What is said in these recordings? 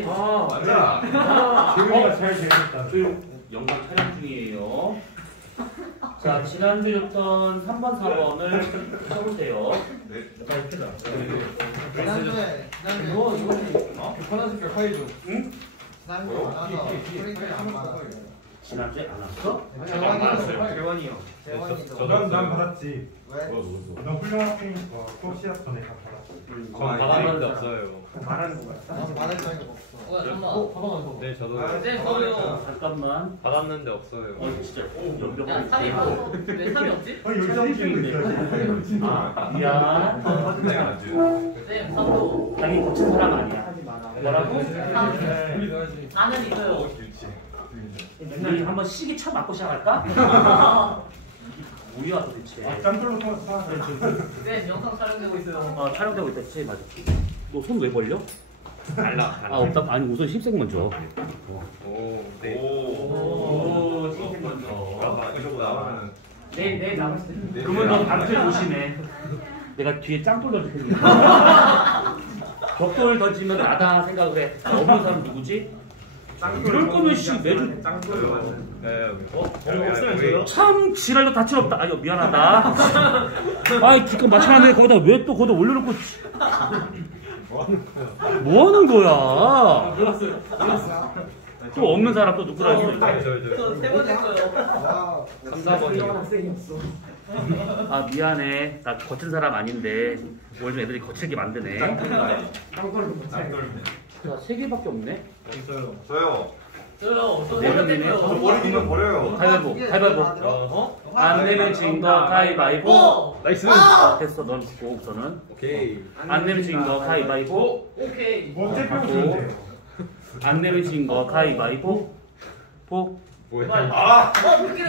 네. 아 맞아. 재훈이가 제일 재밌었다. 저 영상 촬영 중이에요. 자, 지난주에 줬던 3번, 4번을 써보세요. 네. 빨리 펴자. 지난주에 뭐 이거 파란 색깔 파이죠. 응? 지난주에 많아서 프린트를 안 받았어요. 지난주에 안 왔어? 재원이요. 재원이도. 난 받았지. 왜? 넌 훌륭한 학생이니까 수업 시작 전에 다 받았어. 전 받았는데 없어요. 말하는 거 같아. 나도 받을 적이 없어. 잠깐만. 봐봐 이거. 네 저도 쌤 저요. 잠깐만. 받았는데 없어요. 진짜 야 연병. 3이 없어. 왜 3이 없지? 열심히 쓰고 있어야지. 아, 미안. 쌤 3도. 자기 고친 사람 아니야. 뭐라고? 4는 있어요. 우리 한번 시기 차 맞고 시작할까? 이게 뭐야 도대체? 짬돌로 사. 쌤 영상 촬영되고 있어요. 촬영되고 있다. 제 맞아. 너 손 왜 벌려? 달라. 아 없다. 아니 우선 힙색 먼저. 오. 네. 오, 힙색 먼저. 아마 이러고 나가면은 내일 나갔을 때. 그러면 너 방패 조심해. 내가 뒤에 짱돌 던질 테니까. 벽돌 던지면 나다 생각을 해. 없는 사람 누구지? 이럴 거면 씨 매주 짱돌로 왔어요. 네. 없으면 줘요? 참 지랄도 다칠 없다. 아유 미안하다. 아이 기껏 맞춰놨는데 거기다 왜 또 거기다 올려놓고 뭐 하는 거야? 몰랐어요. 또 없는 사람 또 누구라 했어? 저세 번 했어요. 와. 3, 4번이요. 학생이 없어. 아 미안해. 나 거친 사람 아닌데 오늘 좀 애들이 거칠게 만드네. 짱돌로 자, 3개밖에 없네. 저요. 저요. 저 네 세번 명이네. 했어요. 버리기는 버려요. 가위바위보. 가위바위보. 안 내면 진 거 가위바위보. 나이스. 됐어. 넌 죽고 우선은. 오케이. 안 내면 진 거 가위바위보. 오케이. 멋째 빼고 주면 돼. 안 내면 진 거 가위바위보. 보. 뭐야? 그렇게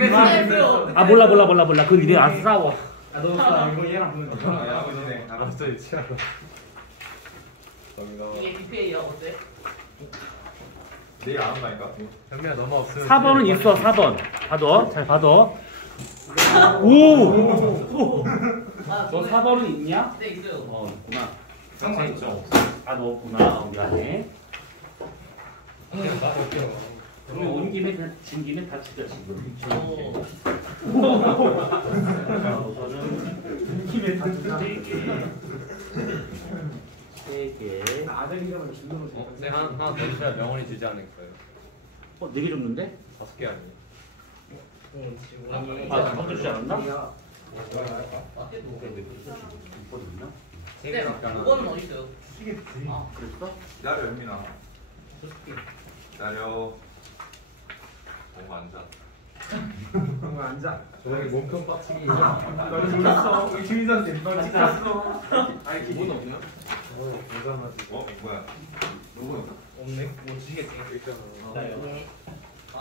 했어요. 아 몰라. 그건 이래 안 싸워. 너 이거 얘랑 보는 거. 야구지네. 알았어 이치라고. 이게 DPA야 어때? 내일 안 온다니까. 현미야 너무 없으면. 4번은 있어. 4번. 봐둬. 잘 봐둬. 오. 너 4번은 있냐? 네 있어요. 있구나. 상관 있죠. 아, 너 없구나. 미안해. 그러면 온 김에 그냥 진 김에 다 죽여 지금. 우선은 온 김에 다 죽여. 3개. 아들 이름은 김동훈. 네, 하나 더 주셔야 명언이 지지 않을 거예요. 4개 줬는데? 5개 아니에요. 아, 먼저 주지 않았나? 아, 쌤 5번은 어디 있어요? 시겠지. 아 그랬어? 기다려 현민아. 기다려. 너무 앉아. 그럼 앉아. 저녁에 몸통 빡치기. 너는 몰랐어. 우리 주민선생 너 찍혔어. 아니 기분 없냐? 대단하지. 뭐야? 누구? 없네. 뭐 지겠지. 있잖아. 아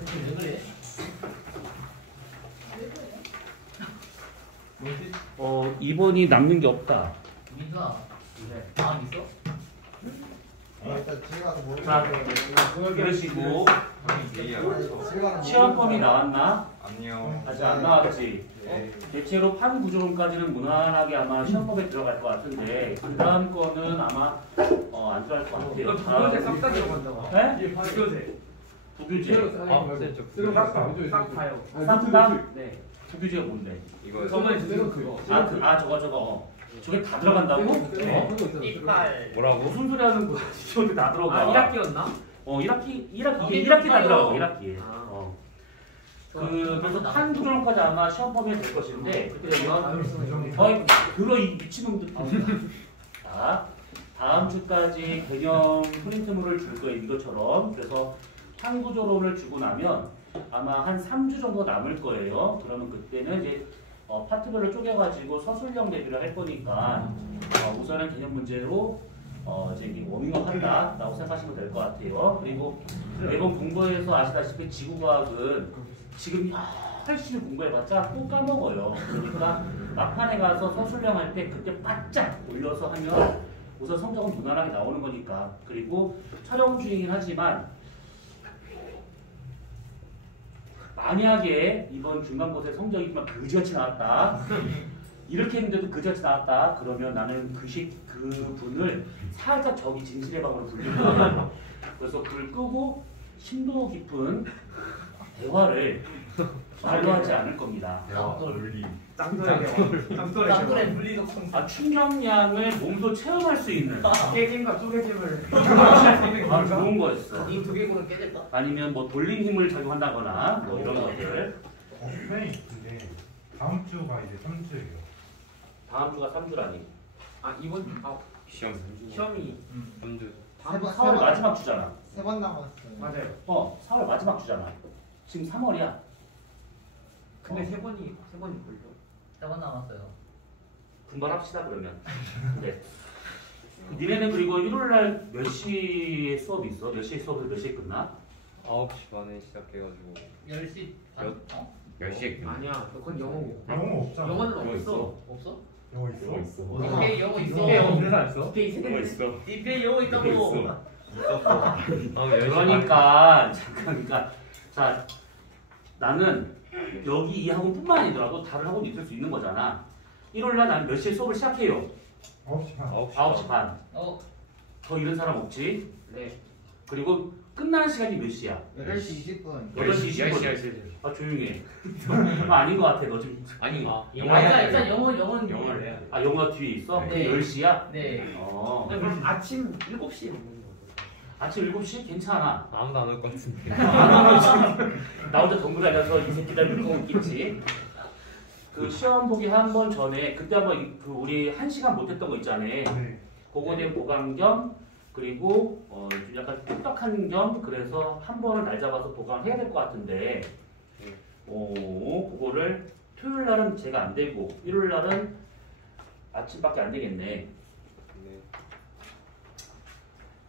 왜 그래? 2번이 남는 게 없다. 민수아. 아 있어? 일단 집에 가서 뭐. 자, 그러시고 집에 시험범위 나왔나? 안녕. 아직 안 나왔지. 대체로 판 구조론까지는 무난하게 아마 시험법에 들어갈 것 같은데 그 다음 거는 아마 안 들어갈 것 같아요. 부교재 싹다 들어간다고. 네? 예, 부교재. 부교재. 싹 다요. 싹다? 네. 부교재가 뭔데? 이거 저번에 주세요 그거. 저거. 저게 다 들어간다고? 이빨. 뭐라고? 무슨 소리 하는 거야? 저게 다 들어가. 1학기였나? 1학기 다 들어가고 1학기에. 아. 그래서 판 구조론까지 아마 시험범위에 될 것인데 그때 들어 이 미친놈들. 자, 다음 주까지 개념 프린트물을 줄 거예요 이것처럼. 그래서 판 구조론을 주고 나면 아마 한 3주 정도 남을 거예요. 그러면 그때는 이제 파트별로 쪼개가지고 서술형 대비를 할 거니까 우선은 개념 문제로 이제 이게 워밍업 한다라고 생각하시면 될 것 같아요. 그리고 매번 공부해서 아시다시피 지구과학은 지금 열심히 공부해봤자 또 까먹어요. 그러니까 막판에 가서 서술형 할 때 그때 바짝 올려서 하면 우선 성적은 무난하게 나오는 거니까. 그리고 촬영 중이긴 하지만 만약에 이번 중간고사 성적이 막 그지같이 나왔다 이렇게 했는데도 그지같이 나왔다 그러면 나는 그 그분을 살짝 저기 진실의 방으로 불릴 거예요. 그래서 불 끄고 심도 깊은 대화를 말로 하지 않을 겁니다. 짱돌의 물리적 성장. 충격량을 몸소 체험할 수 있는 깨짐과 쪼개짐을 좋은 거였어. 이 두개골은 깨졌다. 아니면 뭐 돌림 힘을 작용한다거나 뭐 이런 것들. 선생님 근데 다음 주가 이제 3주예요. 다음 주가 3주라니. 아 이번 시험이 4월 마지막 주잖아. 3번 남았어요. 맞아요. 4월 마지막 주잖아. 지금 3월이야. 근데 세 번이 걸려. 4번 남았어요. 분발합시다 그러면. 네. 니네는 그리고 일요일 날 몇 시에 수업이 있어? 몇 시에 수업을 몇 시에 끝나? 9시 반에 시작해가지고 10시 반? 어? 10시에 끝나. 아니야. 그건 영어고. 영어 없잖아. 영어는 없어. 없어? 영어 있어? 디페이 영어 있어. 그래서 안 써? 디페이 세 개. 있어. 디페이 영어 있다고. 그러니까 잠깐니까 자 나는 여기 이 학원뿐만 아니더라도 다른 학원도 있을 수 있는 거잖아. 일요일 날 나는 몇 시에 수업을 시작해요? 9시 반. 9시 반. 더 이런 사람 없지? 네. 그리고 끝나는 시간이 몇 시야? 8시 20분. 8시 20분. 아 조용해. 아닌 것 같아. 너 지금 아니 일단 영어는 영어를 해야 돼. 아 영어 뒤에 있어? 네. 10시야? 네. 그럼 아침 7시에 먹는 거. 아침 7시? 괜찮아. 아무도 안 올 것 같은데. 나 혼자 덩그러져서 이 새끼들 믿고 있겠지. 그 시험 보기 한 번 전에 그때 한번 그 우리 1시간 못했던 거 있잖아. 네. 그거에 대한 보강 겸 그리고 좀 약간 뚝딱한 겸 그래서 한 번은 날 잡아서 보강을 해야 될 것 같은데 그거를 토요일 날은 제가 안 되고 일요일 날은 아침밖에 안 되겠네. 네.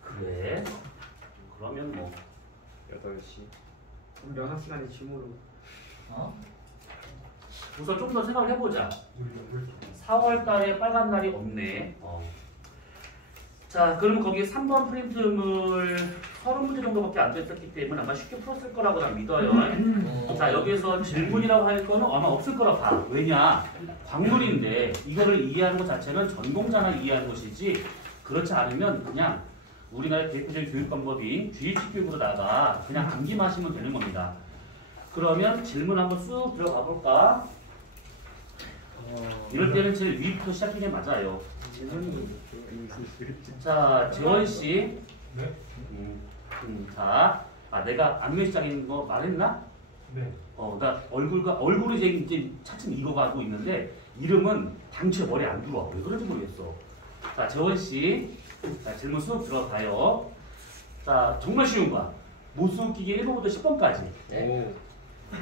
그래. 그러면 뭐 8시. 그럼 연합 시간에 짐으로. 우선 좀 더 생각을 해보자. 우리 8시. 4월 달에 빨간 날이 없네. 자, 그러면 거기에 3번 프린트물 30문제 정도밖에 안 됐었기 때문에 아마 쉽게 풀었을 거라고 난 믿어요. 자, 여기서 질문이라고 할 거는 아마 없을 거라 봐. 왜냐? 광문인데 이거를 이해하는 것 자체는 전공자나 이해하는 것이지 그렇지 않으면 그냥 우리나라의 대표적인 교육 방법인 GH 교육으로다가 그냥 암기만 하시면 되는 겁니다. 그러면 질문 한번 쑥 들어가 볼까? 이럴 때는 제일 위부터 시작하는 게 맞아요. 자, 재원 씨. 네? 자, 내가 안면 시작인 거 말했나? 네. 나 얼굴이 이제 차츰 익어가고 있는데 이름은 당최 머리에 안 들어와. 왜 그런지 모르겠어. 자, 재원 씨. 자, 질문 쑥 들어가요. 자, 정말 쉬운 거야. 모수 웃기기 1번부터 10번까지. 오.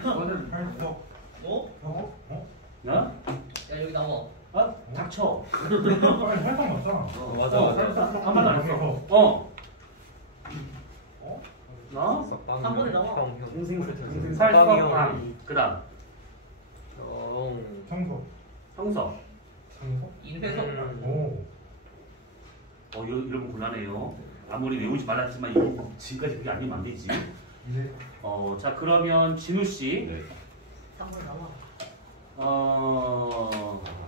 저는 8번. 어? 야? 야 여기 나와. 닥쳐. 빨리 8번 맞잖아. 맞아. 한 번도 안 했어. 여기서. 나? 한 번에 나와. 살썩함. 그 다음. 청소. 형석. 청소? 인회서. 오. 이러면 곤란해요. 아무리 외우지 말았지만 이거 지금까지 그게 아니면 안 되지. 네. 자, 그러면 진우 씨. 네. 3번 나와.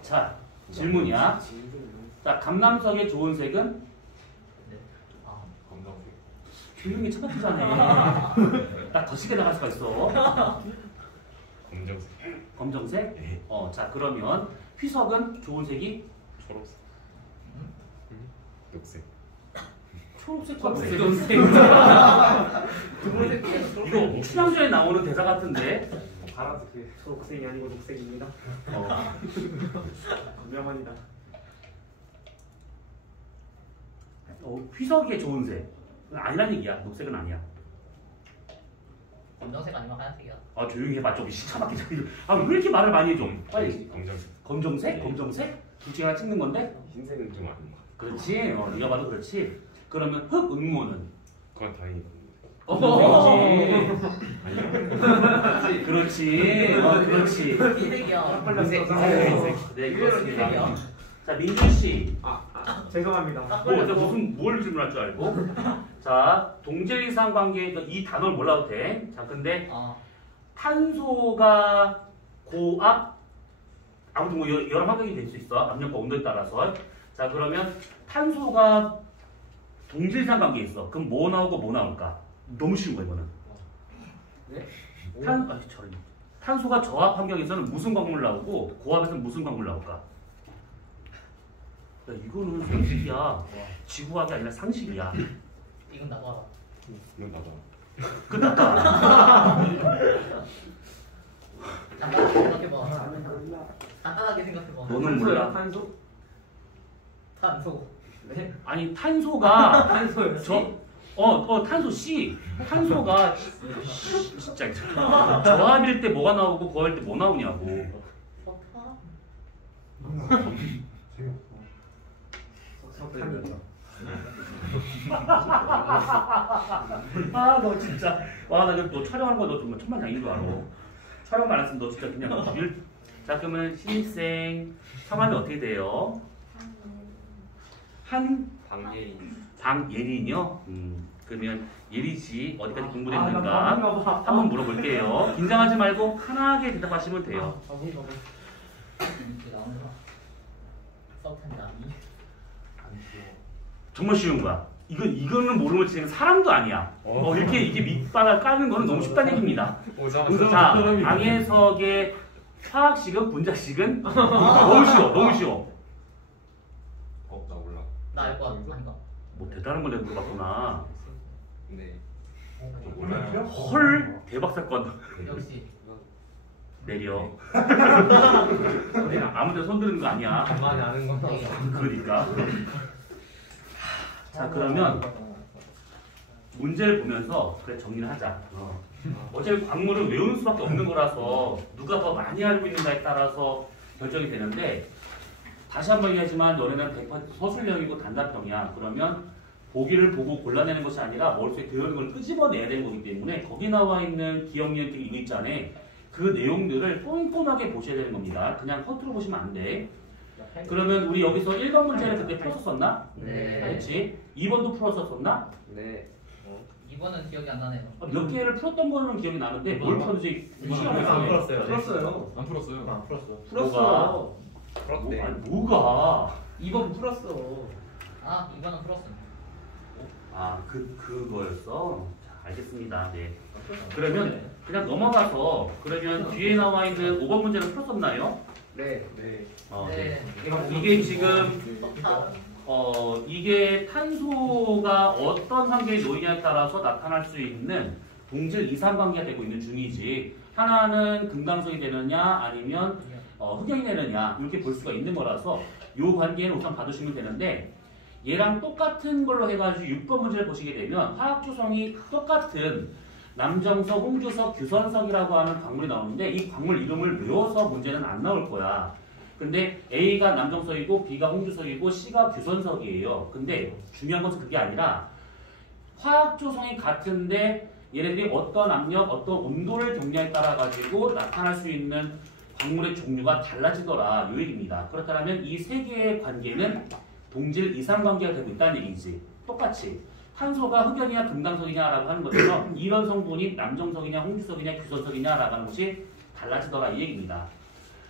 자, 질문이야. 자, 감남석의 좋은 색은? 검정색. 교육이 처박히잖아. 딱 더 쉽게 나갈 수가 있어. 검정색. 검정색? 네. 자, 그러면 휘석은 좋은 색이? 초록색. 녹색. 초록색과 녹색. 이거 춘향전에 나오는 대사 같은데. 파란색, 초록색이 아니고 녹색입니다. 분명합니다. 휘석의 좋은 색. 아니란 얘기야. 녹색은 아니야. 검정색 아니면 하얀색이야. 조용히 해봐. 좀 시차밖에. 왜 이렇게 말을 많이 해줘? 빨리. 검정색. 검정색? 네. 검정색? 둘 중에 하나 찍는 건데? 흰색은 좀 아닌 것 같아. 그렇지. 네가 봐도 그렇지. 그러면 흑은모는? 그건 다행이다. 그렇지. 그렇지. 흰색이야. 네, 그렇습니다. 자, 민준 씨. 죄송합니다. 뭘 질문할 줄 알고? 자, 동제이상 관계 이 단어를 몰라도 돼. 자, 근데 탄소가 고압 아무튼 뭐 여러 환경이 될 수 있어. 압력과 온도에 따라서. 자 그러면 탄소가 동질상 관계에 있어. 그럼 뭐 나오고 뭐 나올까? 너무 쉬운 거야 이거는. 네? 탄소가 저압 환경에서는 무슨 광물 나오고 고압에서는 무슨 광물 나올까? 야, 이거는 상식이야. 지구학이 아니라 상식이야. 이건 나와. 이건 나다. 끝났다. 간단하게 생각해봐. 간단하게 생각해봐. 너는 몰라. 탄소? 탄소. 네? 아니 탄소가 탄소요. 탄소 C. 탄소가 진짜 저압일 때 뭐가 나오고 고압일 때 뭐 나오냐고. 석탄? 석탄이죠. 아 너 진짜 와나 너 촬영하는 거 너 정말 천만다행인 줄 알아. 촬영만 안 했으면 너 진짜 그냥 자 그러면 신입생 성함이 어떻게 돼요? 방예린이요? 그러면 예린씨 어디까지 공부됐는가 한번 물어볼게요. 긴장하지 말고 편하게 대답하시면 돼요. 이렇게 나오는 거. 석탄 남이. 정말 쉬운 거야. 이거는 모르면 지금 사람도 아니야. 이게 밑바닥 까는 거는 너무 쉽다는 얘기입니다. 자, 방해석의 화학식은 분자식은 너무 쉬워, 너무 쉬워. 나 몰라. 나 알 것 같아. 아닌가? 뭐 대단한 걸 내가 물어봤구나. 네. 몰라요? 헐 대박 사건. 역시. 내려. 내가 아무데나 손 드는 거 아니야. 많이 아는 건 그러니까. 자 그러면 문제를 보면서 그래 정리를 하자. 어차피 광물은 외우는 수밖에 없는 거라서 누가 더 많이 알고 있는가에 따라서 결정이 되는데 다시 한번 얘기하지만 너네는 100% 서술형이고 단답형이야. 그러면 보기를 보고 골라내는 것이 아니라 머릿속에 들어있는 걸 끄집어내야 되는 거기 때문에 거기 나와 있는 기억, 니은, 이거 있잖아. 그 내용들을 꼼꼼하게 보셔야 되는 겁니다. 그냥 허투루 보시면 안 돼. 그러면 우리 여기서 1번 문제를 그때 풀었었나? 네. 그렇지. 2번도 풀었었나? 네. 이번은 기억이 안 나네요. 몇 개를 풀었던 거는 기억이 나는데 뭘 풀었는지 시간이 안 없어요. 풀었어요. 풀었어요. 안 풀었어요. 안 풀었어. 풀었어. 아니 뭐가? 2번 풀었어. 아, 이번은 풀었어. 그거였어? 자, 알겠습니다. 네. 그러면 그냥 넘어가서 그러면 뒤에 나와 있는 5번 문제는 풀었었나요? 네. 네. 네. 이게 지금 석탄. 이게 탄소가 어떤 환경에 놓이냐에 따라서 나타날 수 있는 동질 이산 관계가 되고 있는 중이지 하나는 금강석이 되느냐 아니면 흑연이 되느냐 이렇게 볼 수가 있는 거라서 이 관계는 우선 봐두시면 되는데 얘랑 똑같은 걸로 해가지고 6번 문제를 보시게 되면 화학 조성이 똑같은 남정석, 홍주석, 규선석이라고 하는 광물이 나오는데 이 광물 이름을 외워서 문제는 안 나올 거야. 근데 A가 남정석이고 B가 홍주석이고 C가 규선석이에요. 근데 중요한 것은 그게 아니라 화학 조성이 같은데 얘네들이 어떤 압력, 어떤 온도를 경냐에 따라 가지고 나타날 수 있는 광물의 종류가 달라지더라 이 얘기입니다. 그렇다면 이 세 개의 관계는 동질 이상 관계가 되고 있다는 얘기지. 똑같이 탄소가 흑연이냐 금강석이냐라고 하는 것처럼 이런 성분이 남정석이냐 홍주석이냐 규선석이냐라고 하는 것이 달라지더라 이 얘기입니다.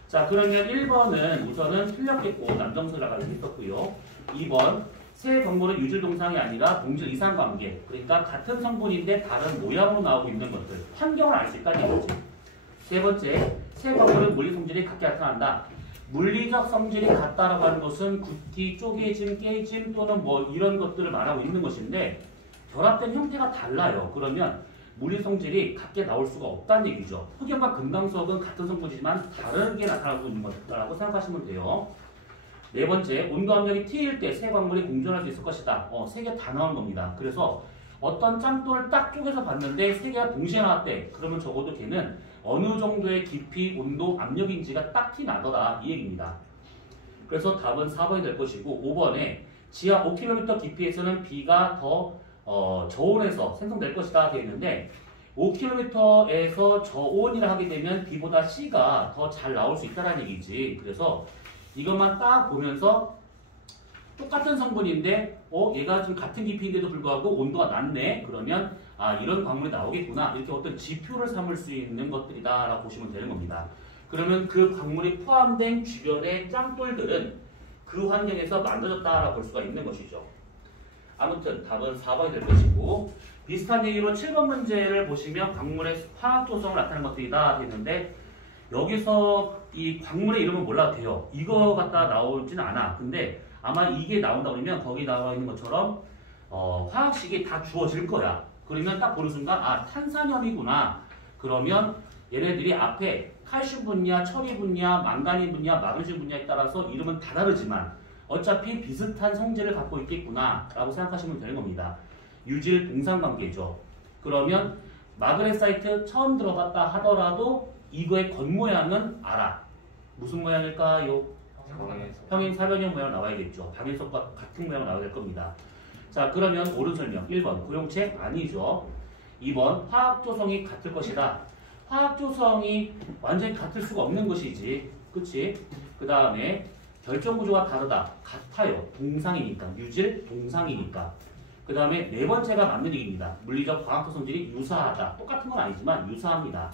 자 그러면 1번은 우선은 틀렸겠고 남정석이라고 했었고요. 2번 세 광물은 유질 동상이 아니라 동질 이상 관계. 그러니까 같은 성분인데 다른 모양으로 나오고 있는 것들. 환경을 알 수 있다는 얘기지. 세 번째 세 광물은 물리 성질이 같게 나타난다. 물리적 성질이 같다라고 하는 것은 굿기, 쪼개짐, 깨짐 또는 뭐 이런 것들을 말하고 있는 것인데 결합된 형태가 달라요. 그러면 물리 성질이 같게 나올 수가 없다는 얘기죠. 흑연과 금강석은 같은 성분이지만 다르게 나타나고 있는 것이라고 생각하시면 돼요. 네 번째, 온도 압력이 T일 때 세 광물이 공존할 수 있을 것이다. 세 개 다 나온 겁니다. 그래서 어떤 짱돌을 딱 쪼개서 봤는데 세 개가 동시에 나왔대. 그러면 적어도 걔는 어느 정도의 깊이, 온도, 압력인지가 딱 티 나더라. 이 얘기입니다. 그래서 답은 4번이 될 것이고 5번에 지하 5km 깊이에서는 B가 더 저온에서 생성될 것이다 되어 있는데 5km에서 저온이라 하게 되면 B보다 C가 더 잘 나올 수 있다는 얘기지. 그래서 이것만 딱 보면서 똑같은 성분인데 얘가 좀 같은 깊이인데도 불구하고 온도가 낮네. 그러면 이런 광물이 나오겠구나. 이렇게 어떤 지표를 삼을 수 있는 것들이다 라고 보시면 되는 겁니다. 그러면 그 광물이 포함된 주변의 짱돌들은 그 환경에서 만들어졌다라고 볼 수가 있는 것이죠. 아무튼 답은 4번이 될 것이고 비슷한 얘기로 7번 문제를 보시면 광물의 화학 조성을 나타내는 것들이다 되는데 여기서 이 광물의 이름은 몰라도 돼요. 이거 갖다 나오진 않아. 근데 아마 이게 나온다 그러면 거기 나와 있는 것처럼 화학식이 다 주어질 거야. 그러면 딱 보는 순간 아 탄산염이구나. 그러면 얘네들이 앞에 칼슘 분야, 철이 분야, 망가닌 분야, 마그네슘 분야에 따라서 이름은 다 다르지만 어차피 비슷한 성질을 갖고 있겠구나 라고 생각하시면 되는 겁니다. 유질 동상관계죠. 그러면 마그네사이트 처음 들어봤다 하더라도 이거의 겉모양은 알아. 무슨 모양일까요? 평행 사변형 모양 나와야겠죠. 방해석과 같은 모양 나와야 될 겁니다. 자 그러면 옳은 설명 1번 고용체 아니죠. 2번 화학 조성이 같을 것이다. 화학 조성이 완전히 같을 수가 없는 것이지. 그치? 그 다음에 결정 구조가 다르다. 같아요. 동상이니까. 유질 동상이니까. 그 다음에 네 번째가 맞는 얘기입니다. 물리적 화학적 성질이 유사하다. 똑같은 건 아니지만 유사합니다.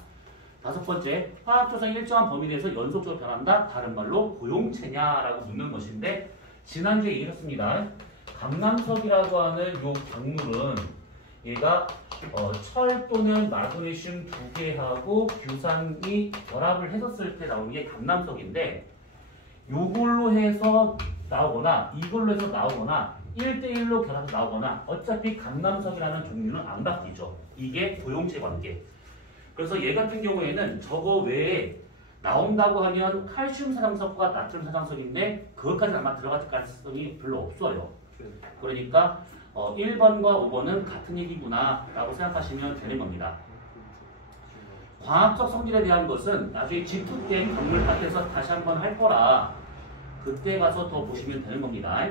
다섯 번째, 화학 조성이 일정한 범위 내에서 연속적으로 변한다. 다른 말로 고용체냐라고 묻는 것인데 지난주에 얘기했습니다. 감남석이라고 하는 요 광물은 얘가 철 또는 마그네슘 두 개하고 규산이 결합을 했었을 때 나오는 게 감남석인데 요걸로 해서 나오거나 이걸로 해서 나오거나 1대1로 결합해서 나오거나 어차피 감남석이라는 종류는 안 바뀌죠. 이게 고용체 관계. 그래서 얘 같은 경우에는 저거 외에 나온다고 하면 칼슘 사장석과 나트륨 사장석인데 그것까지 아마 들어갈 가능성이 별로 없어요. 그러니까 1번과 5번은 같은 얘기구나 라고 생각하시면 되는 겁니다. 과학적 성질에 대한 것은 나중에 G2 때 광물 파트에서 다시 한번 할 거라 그때 가서 더 보시면 되는 겁니다.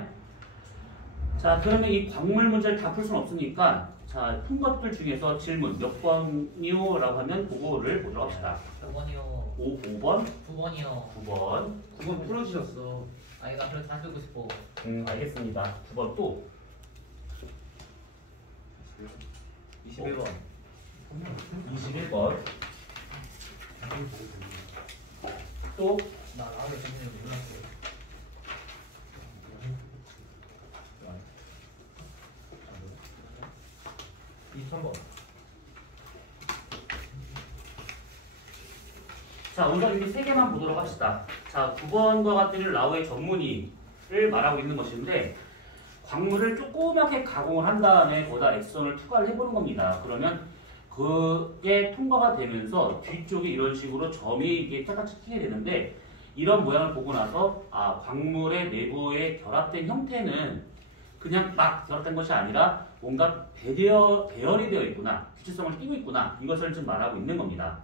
자 그러면 이 광물 문제를 다 풀 수는 없으니까 자 푼 것들 중에서 질문 몇 번이요? 라고 하면 그거를 보도록 합시다. 몇 번이요? 5번? 9번이요. 9번. 9번 풀어주셨어. 아니 나 그래서 다시 듣고 싶어. 알겠습니다. 9번 또 21번. 21번 또 나 나한테 전문을 몰랐어. 23번. 자, 우선 이렇게 세 개만 보도록 합시다. 자, 9번과 같은 라오의 전문의를 말하고 있는 것인데 광물을 조그맣게 가공을 한 다음에 거기다 액선을 투과를 해보는 겁니다. 그러면 그게 통과가 되면서 뒤쪽에 이런 식으로 점이 이게 짝짝 찍히게 되는데 이런 모양을 보고 나서 아, 광물의 내부에 결합된 형태는 그냥 막 결합된 것이 아니라 뭔가 배열이 되어 있구나, 규칙성을 띠고 있구나 이것을 좀 말하고 있는 겁니다.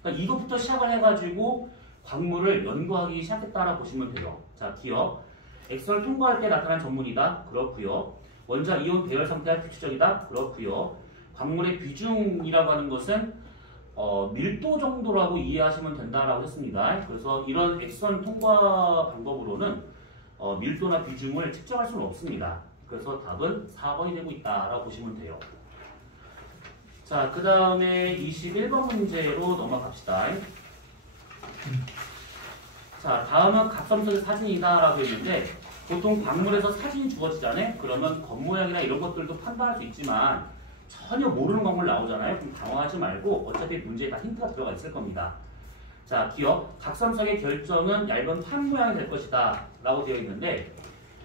그러니까 이것부터 시작을 해가지고 광물을 연구하기 시작했다라고 보시면 돼요. 자, 기억. 액선을 통과할 때 나타난 전문이다. 그렇고요. 원자 이온 배열 상태가 규칙적이다. 그렇고요. 광물의 비중이라고 하는 것은 밀도 정도라고 이해하시면 된다라고 했습니다. 그래서 이런 액선 통과 방법으로는 밀도나 비중을 측정할 수는 없습니다. 그래서 답은 4번이 되고 있다라고 보시면 돼요. 자, 그 다음에 21번 문제로 넘어갑시다. 자, 다음은 각섬석의 사진이다라고 했는데 보통 광물에서 사진이 주어지잖아요. 그러면 겉모양이나 이런 것들도 판단할 수 있지만 전혀 모르는 광물 나오잖아요. 그럼 당황하지 말고 어차피 문제에 다 힌트가 들어가 있을 겁니다. 자, 기억. 각섬석의 결정은 얇은 판 모양이 될 것이다 라고 되어 있는데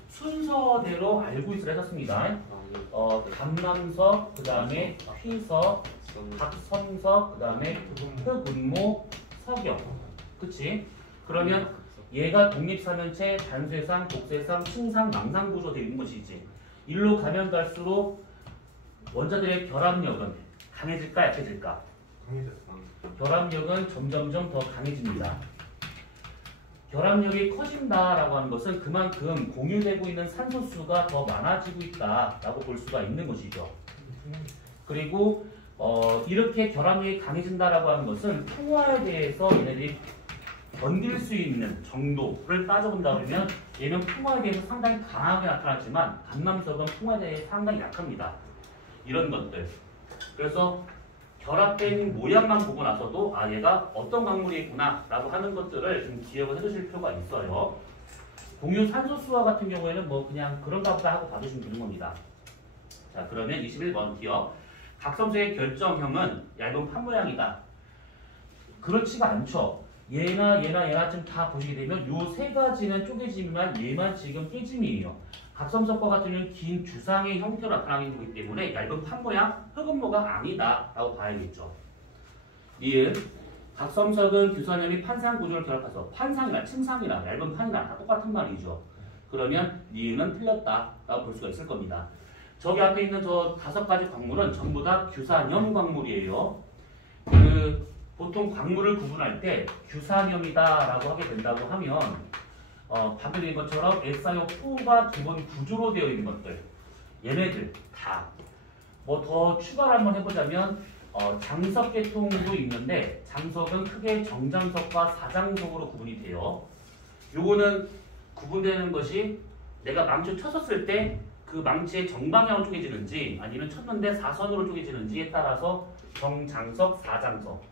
순서대로 알고 있으라 했었습니다. 감남석, 그 다음에 휘석, 각섬석, 그 다음에 흑운모, 석영. 그치? 그러면 얘가 독립사면체, 단쇄상, 독쇄상, 층상, 망상 구조 되어 있는 것이지. 일로 가면 갈수록 원자들의 결합력은 강해질까 약해질까? 결합력은 점점점 더 강해집니다. 결합력이 커진다라고 하는 것은 그만큼 공유되고 있는 산소수가 더 많아지고 있다라고 볼 수가 있는 것이죠. 그리고 이렇게 결합력이 강해진다라고 하는 것은 풍화에 대해서 얘네들이 견딜 수 있는 정도를 따져본다 그러면 얘는 풍화에 대해서 상당히 강하게 나타나지만 감남석은 풍화에 대해 상당히 약합니다. 이런 것들. 그래서 결합된 모양만 보고 나서도 아 얘가 어떤 광물이 있구나 라고 하는 것들을 좀 기억을 해두실 필요가 있어요. 공유 산소수와 같은 경우에는 뭐 그냥 그런가 보다 하고 받으시면 되는 겁니다. 자, 그러면 21번 기억. 각섬수의 결정형은 얇은 판 모양이다. 그렇지가 않죠. 얘나 지금 다 보시게 되면 요 세 가지는 쪼개지만 얘만 지금 깨짐이에요. 각섬석과 같은 경우는 긴 주상의 형태로 나타나는 거기 때문에 얇은 판 모양, 흑음모가 아니다 라고 봐야겠죠. 니은 각섬석은 규선염이 판상 구조를 결합해서 판상이나 침상이나 얇은 판이나 다 똑같은 말이죠. 그러면 니은은 틀렸다 라고 볼 수가 있을 겁니다. 저기 앞에 있는 저 5가지 광물은 전부 다 규산염 광물이에요. 보통 광물을 구분할 때 규산염이다 라고 하게 된다고 하면 방금 된 것처럼 SiO4가 기본 구조로 되어 있는 것들 얘네들 다 뭐 더 추가를 한번 해보자면 장석 계통도 있는데 장석은 크게 정장석과 사장석으로 구분이 돼요. 요거는 구분되는 것이 내가 망치를 쳤었을 때 그 망치의 정방향으로 쪼개지는지 아니면 쳤는데 사선으로 쪼개지는지에 따라서 정장석, 사장석.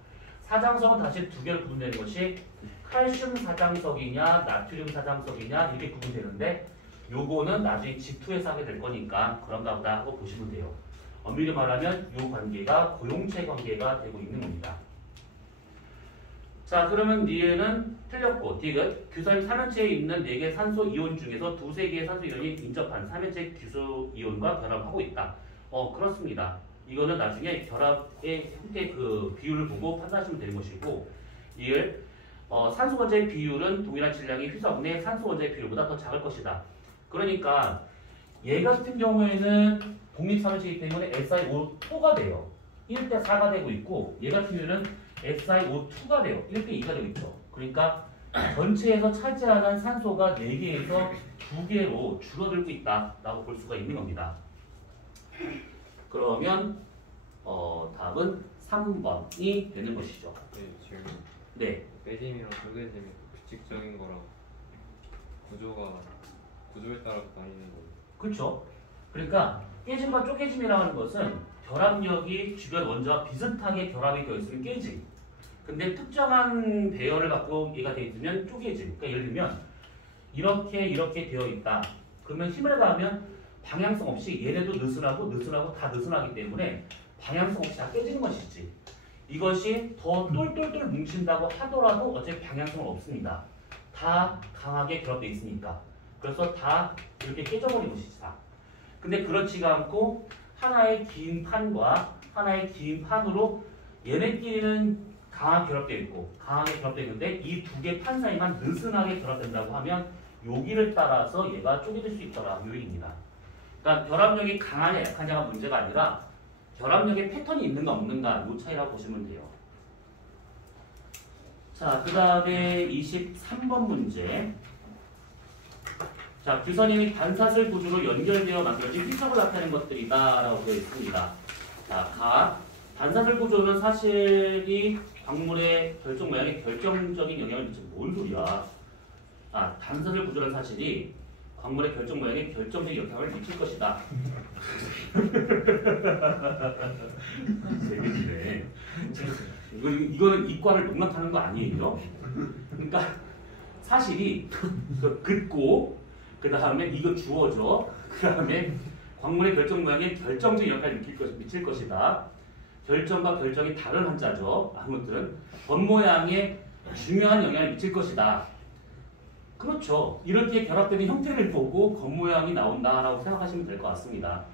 사장석은 다시 두 개로 구분되는 것이 칼슘 사장석이냐 나트륨 사장석이냐 이렇게 구분되는데 요거는 나중에 G2에서 하게 될 거니까 그런가 보다 하고 보시면 돼요. 엄밀히 말하면 요 관계가 고용체 관계가 되고 있는 겁니다. 자, 그러면 니은은 틀렸고 디귿 규선 3연체에 있는 4개 산소 이온 중에서 2-3개의 산소 이온이 인접한 3연체 규소 이온과 결합하고 있다. 그렇습니다. 이거는 나중에 결합의 형태 그 비율을 보고 판단하시면 되는 것이고 이을 산소 원자의 비율은 동일한 질량의 희석 내 산소 원자의 비율보다 더 작을 것이다. 그러니까 얘 같은 경우에는 독립산소이기 때문에 SiO2가 돼요. 1대4가 되고 있고 얘 같은 경우에는 SiO2가 돼요. 1대2가 되고 있죠. 그러니까 전체에서 차지하는 산소가 4개에서 2개로 줄어들고 있다라고 볼 수가 있는 겁니다. 그러면 답은 3번이 되는 것이죠. 네, 지금 네. 빼짐이랑 쪼개짐이 규칙적인 거랑 구조에 따라서 다니는 거예요. 그렇죠. 그러니까 깨짐과 쪼개짐이라고 하는 것은 결합력이 주변 원자와 비슷하게 결합이 되어 있으면 깨짐. 근데 특정한 배열을 갖고 얘가 되어 있으면 쪼개짐. 그러니까 예를 들면 이렇게 되어 있다. 그러면 힘을 가하면 방향성 없이 얘네도 느슨하고 다 느슨하기 때문에 방향성 없이 다 깨지는 것이지. 이것이 더 똘똘똘 뭉친다고 하더라도 어차피 방향성은 없습니다. 다 강하게 결합되어 있으니까. 그래서 다 이렇게 깨져버린 것이지 다. 근데 그렇지가 않고 하나의 긴 판과 하나의 긴 판으로 얘네끼리는 강하게 결합되어 있고 강하게 결합되어 있는데 이 두 개 판 사이만 느슨하게 결합된다고 하면 여기를 따라서 얘가 쪼개질 수 있더라. 이 얘기입니다. 그러니까 결합력이 강하냐 약하냐가 문제가 아니라 결합력의 패턴이 있는가 없는가 이 차이라고 보시면 돼요. 자, 그 다음에 23번 문제. 자, 규선임이 반사슬 구조로 연결되어 만들어진 희석을 나타내는 것들이다 라고 되어 있습니다. 자, 반사슬 구조는 사실이 광물의 결정 모양에 결정적인 영향을 미치는 뭔 소리야. 반사슬 구조라는 사실이 광물의 결정 모양에 결정적인 영향을 미칠 것이다. 재밌네. 이거는 이과를 농락하는 거 아니에요? 그러니까 사실이 긋고 그 다음에 이거 주어져. 그 다음에 광물의 결정 모양에 결정적인 역할을 미칠 것이다. 결정과 결정이 다른 한자죠. 아무튼 겉모양에 중요한 영향을 미칠 것이다. 그렇죠. 이렇게 결합되는 형태를 보고 겉모양이 나온다라고 생각하시면 될 것 같습니다.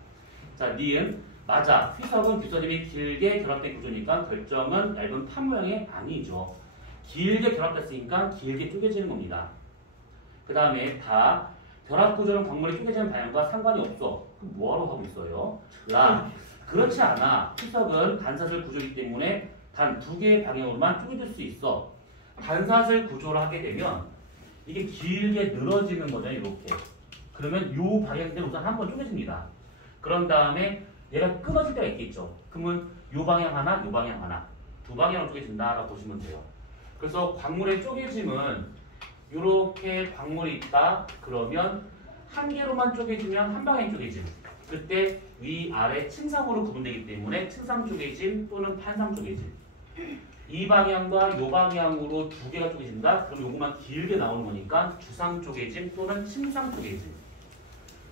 자, 니은 맞아. 희석은 규선임이 길게 결합된 구조니까 결정은 얇은 판 모양이 아니죠. 길게 결합됐으니까 길게 쪼개지는 겁니다. 그 다음에 다 결합 구조는 광물이 쪼개지는 방향과 상관이 없어. 그럼 뭐하러 하고 있어요? 그렇지 않아. 희석은 반사슬 구조이기 때문에 단 2개의 방향으로만 쪼개질 수 있어. 반사슬 구조를 하게 되면 이게 길게 늘어지는 거죠. 이렇게. 그러면 이 방향대로 우선 한번 쪼개집니다. 그런 다음에 얘가 끊어질 때가 있겠죠. 그러면 이 방향 하나, 이 방향 하나. 2방향으로 쪼개진다라고 보시면 돼요. 그래서 광물의 쪼개짐은 이렇게 광물이 있다. 그러면 한 개로만 쪼개지면 한 방향 쪼개짐. 그때 위, 아래, 침상으로 구분되기 때문에 침상 쪼개짐 또는 판상 쪼개짐. 이 방향과 이 방향으로 두 개가 쪼개진다? 그럼 요것만 길게 나오는 거니까 주상 쪼개짐 또는 심상 쪼개짐.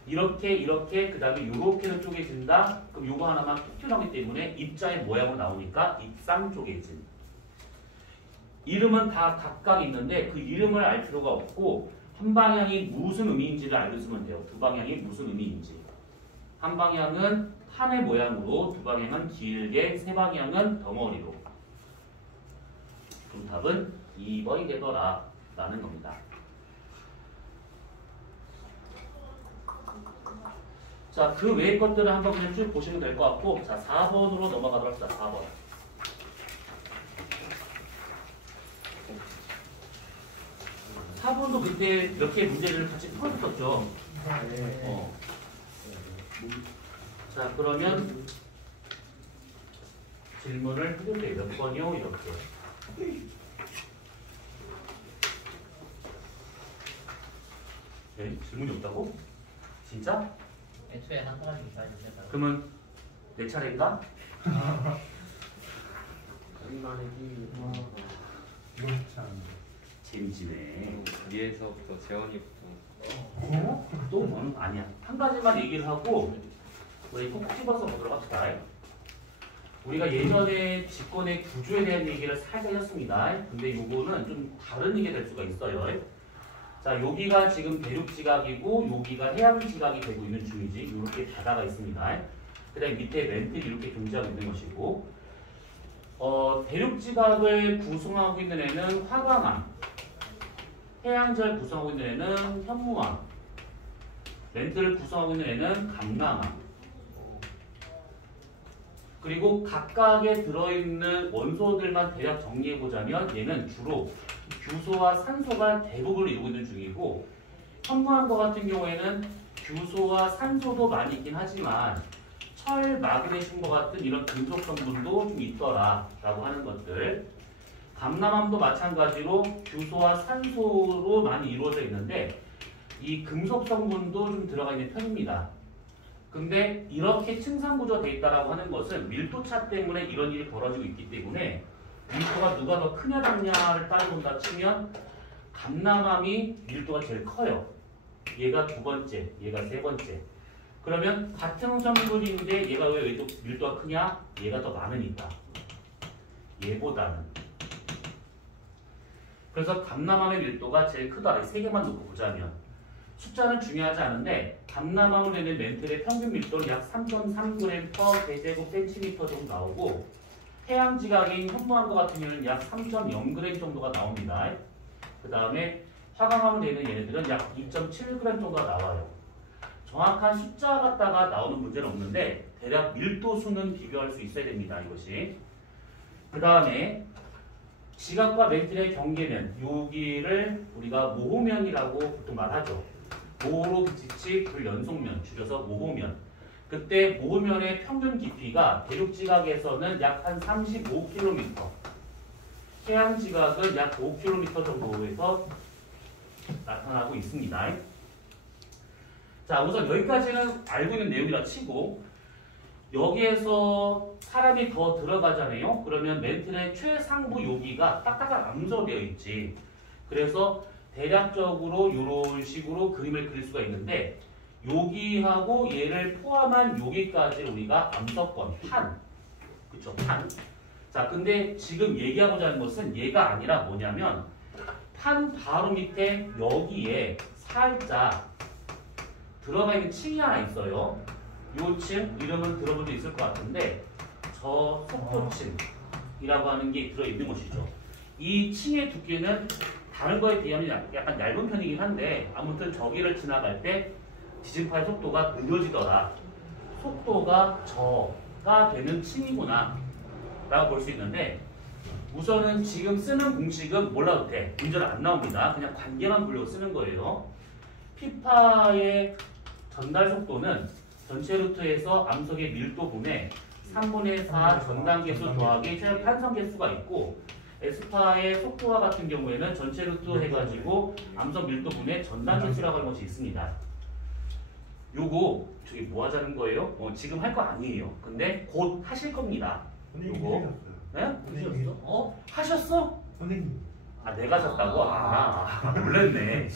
이렇게 그 다음에 요렇게는 쪼개진다? 그럼 요거 하나만 톡 튀어나오기 때문에 입자의 모양으로 나오니까 입상 쪼개짐. 이름은 다 각각 있는데 그 이름을 알 필요가 없고 한 방향이 무슨 의미인지를 알고 있으면 돼요. 두 방향이 무슨 의미인지. 한 방향은 판의 모양으로, 두 방향은 길게, 세 방향은 덩어리로. 그럼 답은 2번이 되더라 라는 겁니다. 자, 그 외의 것들을 한번 그냥 쭉 보시면 될 것 같고, 자, 4번으로 넘어가도록 합시다. 4번. 4번도 그때 이렇게 문제를 같이 풀었었죠. 자, 그러면 질문을 해줄게요. 몇 번이요? 이렇게. 네? 질문이 없다고? 진짜? 애초에 한 사람이 있어야 그러면 내 차례인가? 간만에 힘이. 이건 참. 재미지네. 위에서부터 재원이부터. 또 뭐는 아니야. 한 가지만 얘기를 하고 우리 콕콕 집어서 보도록 합시다. 우리가 예전에 직권의 구조에 대한 얘기를 살짝 했습니다. 근데 요거는 좀 다른 얘기가 될 수가 있어요. 자, 여기가 지금 대륙지각이고 여기가 해양지각이 되고 있는 중이지. 이렇게 바다가 있습니다. 그 다음에 밑에 멘틀이 이렇게 존재하고 있는 것이고 대륙지각을 구성하고 있는 애는 화강암, 해양지각을 구성하고 있는 애는 현무암, 멘틀을 구성하고 있는 애는 감남암. 그리고 각각에 들어있는 원소들만 대략 정리해보자면 얘는 주로 규소와 산소가 대부분을 이루고 있는 중이고 현무암과 같은 경우에는 규소와 산소도 많이 있긴 하지만 철, 마그네슘과 같은 이런 금속 성분도 좀 있더라 라고 하는 것들. 감남암도 마찬가지로 규소와 산소로 많이 이루어져 있는데 이 금속 성분도 좀 들어가 있는 편입니다. 근데 이렇게 층상구조가 되어 있다고 하는 것은 밀도차 때문에 이런 일이 벌어지고 있기 때문에 밀도가 누가 더 크냐 작냐를 따져본다 치면 감남암이 밀도가 제일 커요. 얘가 두 번째, 얘가 세 번째. 그러면 같은 성분인데 얘가 왜 밀도가 크냐? 얘가 더 많으니까. 얘보다는. 그래서 감남암의 밀도가 제일 크다. 세 개만 놓고 보자면. 숫자는 중요하지 않은데 감남암으로 되는 멘틀의 평균 밀도는 약 3.3g per 대제곱 센티미터 정도 나오고 해양지각인 현무암과 같은 경우는 약 3.0g 정도가 나옵니다. 그 다음에 화강암으로 되는 얘네들은 약 2.7g 정도가 나와요. 정확한 숫자 갖다가 나오는 문제는 없는데 대략 밀도수는 비교할 수 있어야 됩니다. 이것이. 그 다음에 지각과 멘틀의 경계면 여기를 우리가 모호면이라고 보통 말하죠. 모호로 비치치 불연속면 줄여서 모호면. 그때 모호면의 평균 깊이가 대륙지각에서는 약 한 35km, 해양지각은 약 5km 정도에서 나타나고 있습니다. 자, 우선 여기까지는 알고 있는 내용이라 치고 여기에서 사람이 더 들어가잖아요. 그러면 멘틀의 최상부 여기가 딱딱하게 암석되어 있지. 그래서 대략적으로 이런 식으로 그림을 그릴 수가 있는데 여기하고 얘를 포함한 여기까지 우리가 암석권, 판. 그쵸, 판. 자, 근데 지금 얘기하고자 하는 것은 얘가 아니라 뭐냐면 판 바로 밑에 여기에 살짝 들어가 있는 층이 하나 있어요. 요 층 이름은 들어본 적 있을 것 같은데 저 속도층이라고 하는 게 들어있는 것이죠. 이 층의 두께는 다른 거에 비하면 약간 얇은 편이긴 한데 아무튼 저기를 지나갈 때 지진파의 속도가 느려지더라. 속도가 저가 되는 층이구나 라고 볼 수 있는데 우선은 지금 쓰는 공식은 몰라도 돼. 문제는 안 나옵니다. 그냥 관계만 불려 쓰는 거예요. 피파의 전달 속도는 전체 루트에서 암석의 밀도분의 3분의 4 전단 개수 더하기 최대 탄성 개수가 있고 에스파의 속도와 같은 경우에는 전체 루트 해가지고 암석 밀도분의 전단 개수라고 하는 것이 있습니다. 요거 저기 뭐 하자는 거예요? 지금 할 거 아니에요. 근데 곧 하실 겁니다. 요거 네? 보셨어? 하셨어? 선생님. 아 내가 하셨다고? 놀랬네.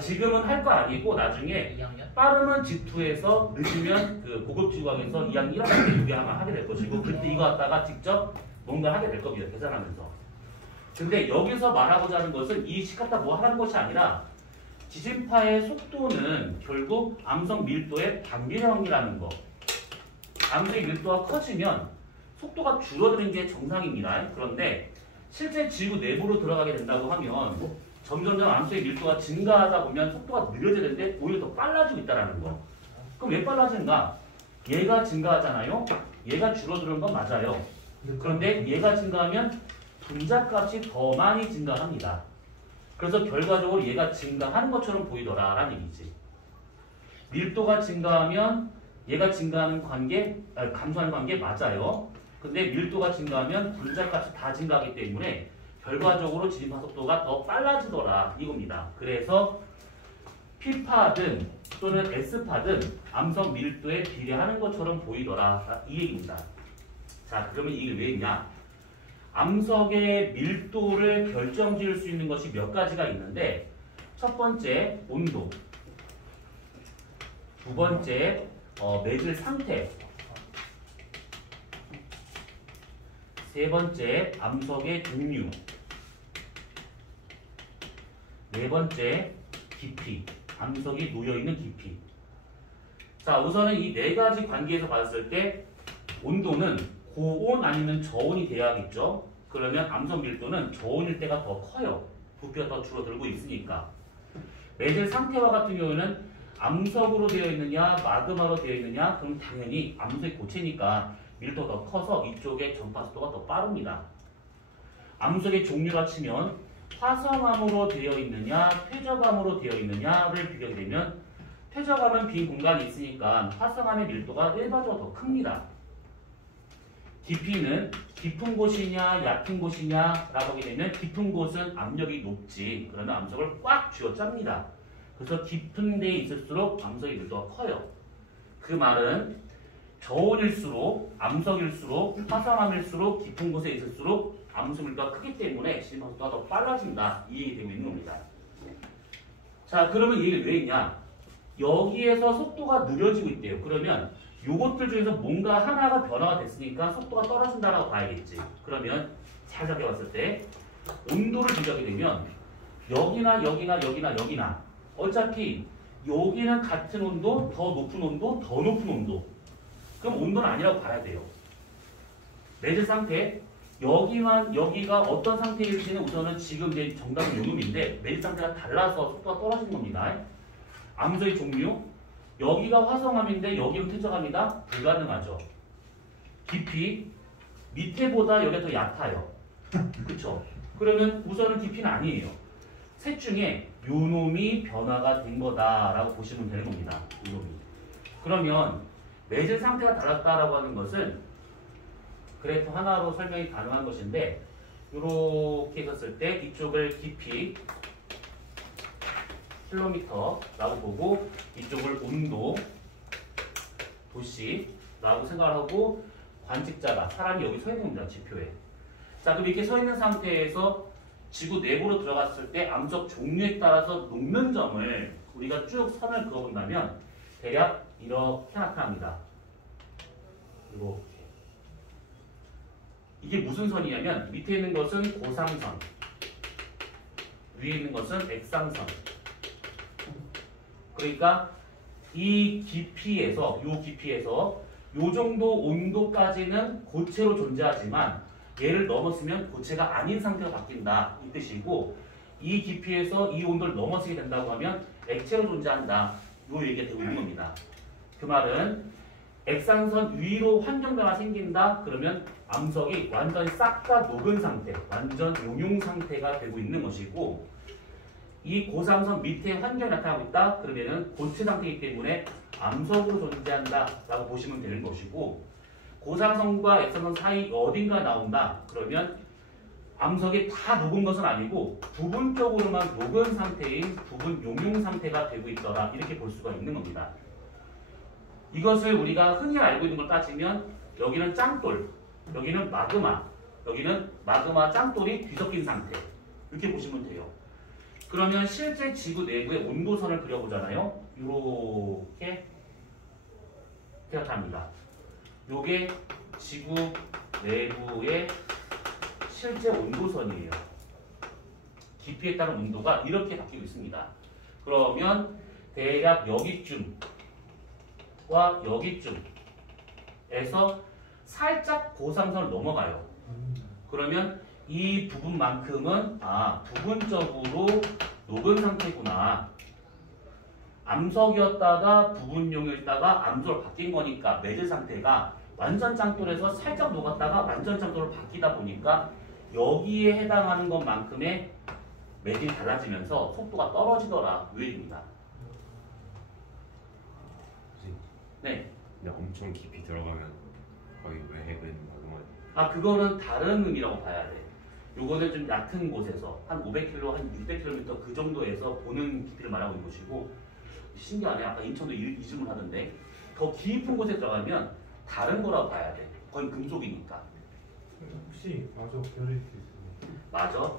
지금은 할 거 아니고 나중에 2학년? 빠르면 G2에서 늦으면 그 고급 지구학에서 2학년 1학년 때 이게 아마 하게 될 것이고 그때 이거 갖다가 직접 뭔가 하게 될 겁니다. 계산하면서. 근데 여기서 말하고자 하는 것은 이 식 갖다 뭐 하는 것이 아니라 지진파의 속도는 결국 암석 밀도의 반비례관계라는 거. 암석의 밀도가 커지면 속도가 줄어드는 게 정상입니다. 그런데 실제 지구 내부로 들어가게 된다고 하면 점점점 암석의 밀도가 증가하다 보면 속도가 느려지는데 오히려 더 빨라지고 있다는 거. 그럼 왜 빨라지는가? 얘가 증가하잖아요. 얘가 줄어드는 건 맞아요. 그런데 얘가 증가하면 분자값이 더 많이 증가합니다. 그래서 결과적으로 얘가 증가하는 것처럼 보이더라라는 얘기지. 밀도가 증가하면 얘가 증가하는 관계, 감소하는 관계 맞아요. 근데 밀도가 증가하면 분자값이 다 증가하기 때문에 결과적으로 지진파 속도가 더 빨라지더라 이겁니다. 그래서 P파든 또는 S파든 암석 밀도에 비례하는 것처럼 보이더라 이 얘기입니다. 자, 그러면 이게 왜 있냐? 암석의 밀도를 결정지을 수 있는 것이 몇 가지가 있는데 첫 번째 온도, 두 번째 매질 상태, 세 번째 암석의 종류, 네 번째 깊이, 암석이 놓여있는 깊이. 자, 우선은 이 네 가지 관계에서 봤을 때 온도는 고온 아니면 저온이 돼야겠죠. 그러면 암석 밀도는 저온일 때가 더 커요. 부피가 더 줄어들고 있으니까. 매질 상태와 같은 경우는 암석으로 되어 있느냐 마그마로 되어 있느냐 그럼 당연히 암석이 고체니까 밀도가 더 커서 이쪽의 전파 속도가 더 빠릅니다. 암석의 종류라 치면 화성암으로 되어 있느냐 퇴적암으로 되어 있느냐를 비교하게 되면 퇴적암은 빈 공간이 있으니까 화성암의 밀도가 일반적으로 더 큽니다. 깊이는 깊은 곳이냐 얕은 곳이냐라고 하게 되면 깊은 곳은 압력이 높지. 그러면 암석을 꽉 쥐어짭니다. 그래서 깊은 데에 있을수록 암석의 밀도가 커요. 그 말은 저온일수록 암석일수록 화성암일수록 깊은 곳에 있을수록 암석 밀도가 크기 때문에 지진파 속도가 더 빨라진다. 이 얘기 되고 있는 겁니다. 자, 그러면 이 얘기를 왜 했냐? 여기에서 속도가 느려지고 있대요. 그러면 요것들 중에서 뭔가 하나가 변화가 됐으니까 속도가 떨어진다라고 봐야겠지. 그러면 잘 잡혀봤을 때 온도를 비교하게 되면 여기나 여기나 여기나 여기나 어차피 여기는 같은 온도, 더 높은 온도, 더 높은 온도. 그럼 온도는 아니라고 봐야 돼요. 매질 상태 여기가 어떤 상태일지는 우선은 지금 이제 정답은 요 놈인데 매질 상태가 달라서 속도가 떨어지는 겁니다. 암석의 종류 여기가 화성암인데 여기는 퇴적암이다? 불가능하죠. 깊이 밑에보다 여기가 더 얕아요. 그쵸? 그러면 우선은 깊이는 아니에요. 셋 중에 요 놈이 변화가 된 거다라고 보시면 되는 겁니다. 요 놈이. 그러면 매질 상태가 달랐다라고 하는 것은 그래프 하나로 설명이 가능한 것인데 이렇게 했었을 때 이쪽을 깊이 킬로미터라고 보고 이쪽을 온도 도시라고 생각을 하고 관측자가 사람이 여기 서 있는 겁니다. 지표에. 자, 그럼 이렇게 서 있는 상태에서 지구 내부로 들어갔을 때 암석 종류에 따라서 녹는 점을 우리가 쭉 선을 그어본다면 대략 이렇게 나타납니다. 이렇게. 이게 무슨 선이냐면 밑에 있는 것은 고상선, 위에 있는 것은 액상선. 그러니까 이 깊이에서 요 정도 온도까지는 고체로 존재하지만 얘를 넘었으면 고체가 아닌 상태가 바뀐다 이 뜻이고 이 깊이에서 이 온도를 넘어서게 된다고 하면 액체로 존재한다 요 얘기가 되고 있는 겁니다. 그 말은 액상선 위로 환경 변화가 생긴다 그러면 암석이 완전히 싹 다 녹은 상태, 완전 용융 상태가 되고 있는 것이고 이 고상선 밑에 환경이 나타나고 있다 그러면은 고체 상태이기 때문에 암석으로 존재한다 라고 보시면 되는 것이고 고상선과 액상선 사이 어딘가 나온다 그러면 암석이 다 녹은 것은 아니고 부분적으로만 녹은 상태인 부분 용융 상태가 되고 있더라 이렇게 볼 수가 있는 겁니다. 이것을 우리가 흔히 알고 있는 걸 따지면 여기는 짱돌, 여기는 마그마, 여기는 마그마 짱돌이 뒤섞인 상태. 이렇게 보시면 돼요. 그러면 실제 지구 내부의 온도선을 그려보잖아요. 이렇게 생각합니다. 요게 지구 내부의 실제 온도선이에요. 깊이에 따른 온도가 이렇게 바뀌고 있습니다. 그러면 대략 여기쯤과 여기쯤에서 살짝 고상선을 넘어가요. 그러면 이 부분만큼은 부분적으로 녹은 상태구나. 암석이었다가 부분용이었다가 암석으로 바뀐 거니까 매질 상태가 완전 짱돌에서 살짝 녹았다가 완전 짱돌로 바뀌다 보니까 여기에 해당하는 것만큼의 매질이 달라지면서 속도가 떨어지더라. 요 얘기입니다. 네. 근데 엄청 깊이 들어가면 거의 외핵은 마그마. 그거는 다른 의미라고 봐야 돼. 요거는 좀 얕은 곳에서 한 500km, 한 600km 그 정도에서 보는 깊이를 말하고 있는 것이고 신기하네. 아까 인천도 이 질문하던데 더 깊은 곳에 들어가면 다른 거라고 봐야 돼. 거의 금속이니까. 혹시 마저 기다릴 수 있어요? 맞아.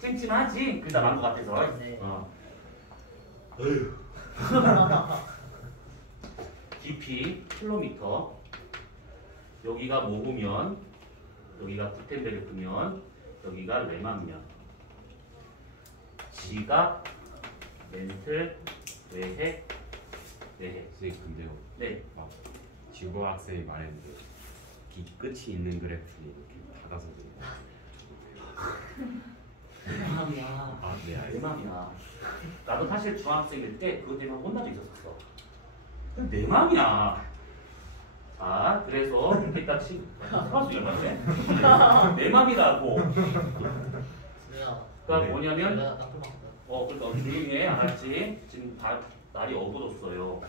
찜찜하지? 그다 나은 것 같아서. 네. 깊이 킬로미터. 여기가 모구면, 여기가 구텐베르크면, 여기가 레만면. 지각, 멘틀, 외핵, 내핵. 선생님 근데요. 네. 막 지구 학생이 말했는데 끝이 있는 그래프니 이렇게 닫아서 내 맘이야. 네 내 알겠습니다. 맘이야. 나도 사실 중학생일 때 그것 때문에 혼난 적 있었어. 근데 내 맘이야. 자, 그래서 이렇게 치 사과수 열받네. 내 맘이라고. 그러니까 뭐냐면 내가 딱 뽑았어. 그러니까 조용히 해. 알았지? 지금 다 날이 어두워졌어요.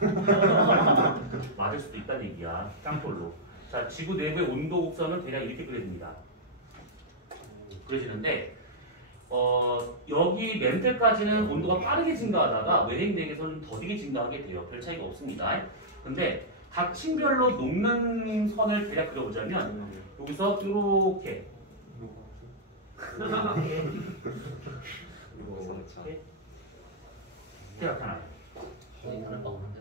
맞을 수도 있다는 얘기야. 짱돌로. 자, 지구 내부의 온도 곡선은 대략 이렇게 그려집니다. 그려지는데 여기 멘틀까지는 온도가 빠르게 증가하다가 외핵 내에서는 더디게 증가하게 돼요. 별 차이가 없습니다. 근데 각 층별로 녹는 선을 대략 그려보자면 여기서 이렇게 이렇게 나타나요. 거의 다를 거 없는데.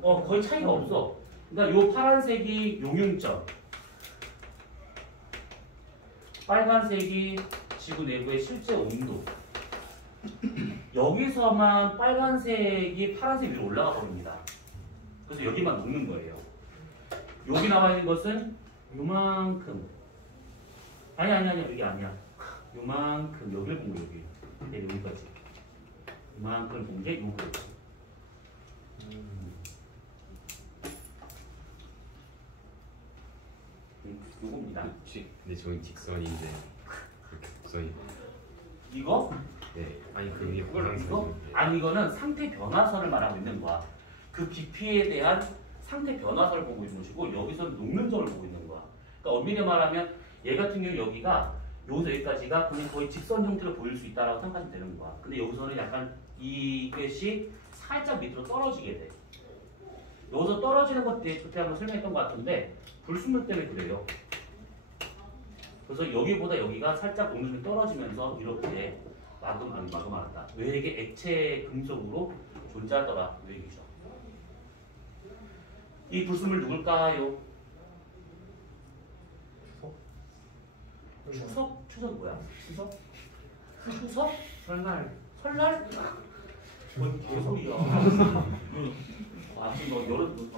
거의 차이가 없어. 그러니까 요 파란색이 용융점, 빨간색이 지구 내부의 실제 온도. 여기서만 빨간색이 파란색 위로 올라가 버립니다. 그래서 여기만 녹는 거예요. 여기 나와 있는 것은 요만큼. 아니 여기 아니야. 요만큼 여기를 본 거 여기. 네, 여기까지. 요만큼 본 게 요거. 요겁니다. 근데 저기 직선인데 그렇게 곡선이. 이거? 네. 아니 그게 이거? 호랑선인데. 아니 이거는 상태 변화선을 말하고 있는 거야. 그 깊이에 대한 상태 변화선을 보고 있는 것이고 여기서는 녹는 점을 보고 있는 거야. 그러니까 엄밀히 말하면 얘 같은 경우 여기가 여기서 여기까지가 그냥 거의 직선 형태로 보일 수 있다라고 생각하시면 되는 거야. 근데 여기서는 약간 이것이 살짝 밑으로 떨어지게 돼. 여기서 떨어지는 것 그때 한번 설명했던 것 같은데 불순물 때문에 그래요. 그래서 여기보다 여기가 살짝 녹는이 떨어지면서 이렇게 마그마한다. 외핵의 액체 금속으로 존재하더라. 이 얘기죠. 이 불순물 누굴까요? 추석? 추석 뭐야? 추석? 추석? 설날? 설날? 뭔 개소리야. 지금 너 여름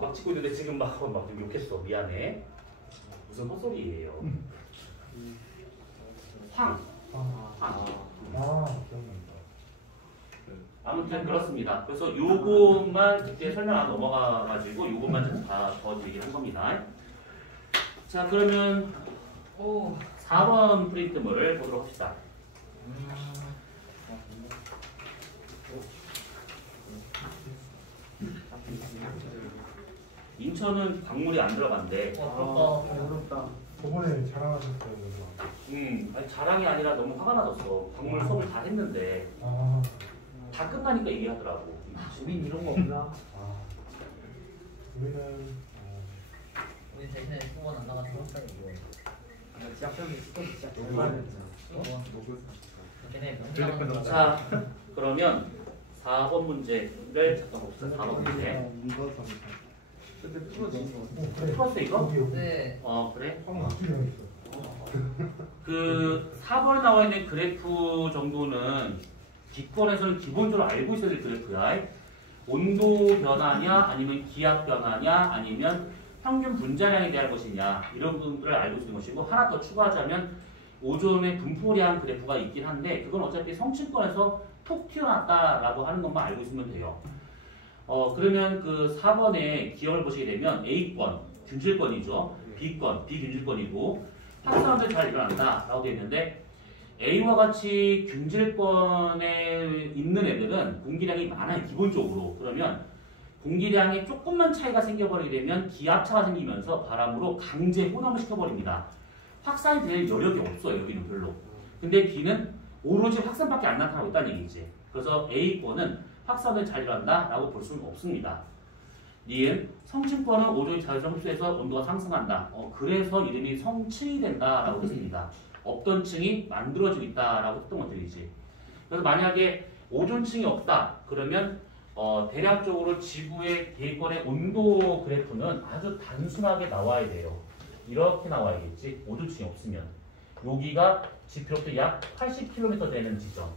막 찍고 있는데 지금 막 욕했어. 미안해. 무슨 헛소리예요. 황. 기억난다. 아무튼 그렇습니다. 그래서 요것만 그때 설명 안 넘어가가지고 요것만 더 얘기한 겁니다. 자, 그러면 4번 프린트물을 보도록 합시다. 인천은 광물이 안 들어간대. 어렵다. 저번에 자랑하셨어요, 그래서. 아니, 자랑이 아니라 너무 화가 나졌어. 광물 수업을 다 했는데 다 끝나니까 얘기하더라고. 주민 이런 거 없나? 우리는 우리 되게 예전에 수원 안 나가서 학생이 뭐 시작점이 진짜 잘 맞았잖아. 걔네 명장 자, 그러면 4번 문제를 잠깐 봅시다. 4번 문제. 근데 풀어진 거 풀었어 이거? 네. 그래? 형 맞추려 있어. 그 4번에 나와 있는 그래프 정도는 기권에서는 기본적으로 알고 있어야 될 그래프야. 온도 변화냐, 아니면 기압 변화냐, 아니면 평균 분자량에 대한 것이냐, 이런 부분들을 알고 있는 것이고, 하나 더 추가하자면 오존의 분포량 그래프가 있긴 한데 그건 어차피 성층권에서 톡 튀어났다라고 하는 것만 알고 있으면 돼요. 그러면 그 4번에 기억을 보시게 되면 A권, 균질권이죠. B권, 비균질권이고 합산하면 잘 일어난다 라고 되어 있는데, A와 같이 균질권에 있는 애들은 공기량이 많아요, 기본적으로. 그러면 공기량이 조금만 차이가 생겨버리게 되면 기압차가 생기면서 바람으로 강제 혼합을 시켜버립니다. 확산이 될 여력이 없어요, 여기는 별로. 근데 B는 오로지 확산밖에 안 나타나고 있다는 얘기지. 그래서 A권은 확산을 잘 일어난다 라고 볼 수는 없습니다. 니은 성층권은 오존이 자연스럽게 흡수해서 온도가 상승한다. 그래서 이름이 성층이 된다 라고 했습니다. 없던 층이 만들어지고 있다 라고 했던 것들이지. 그래서 만약에 오존층이 없다 그러면 대략적으로 지구의 대기권의 온도 그래프는 아주 단순하게 나와야 돼요. 이렇게 나와야겠지. 오존층이 없으면 여기가 지표로부터 약 80km 되는 지점.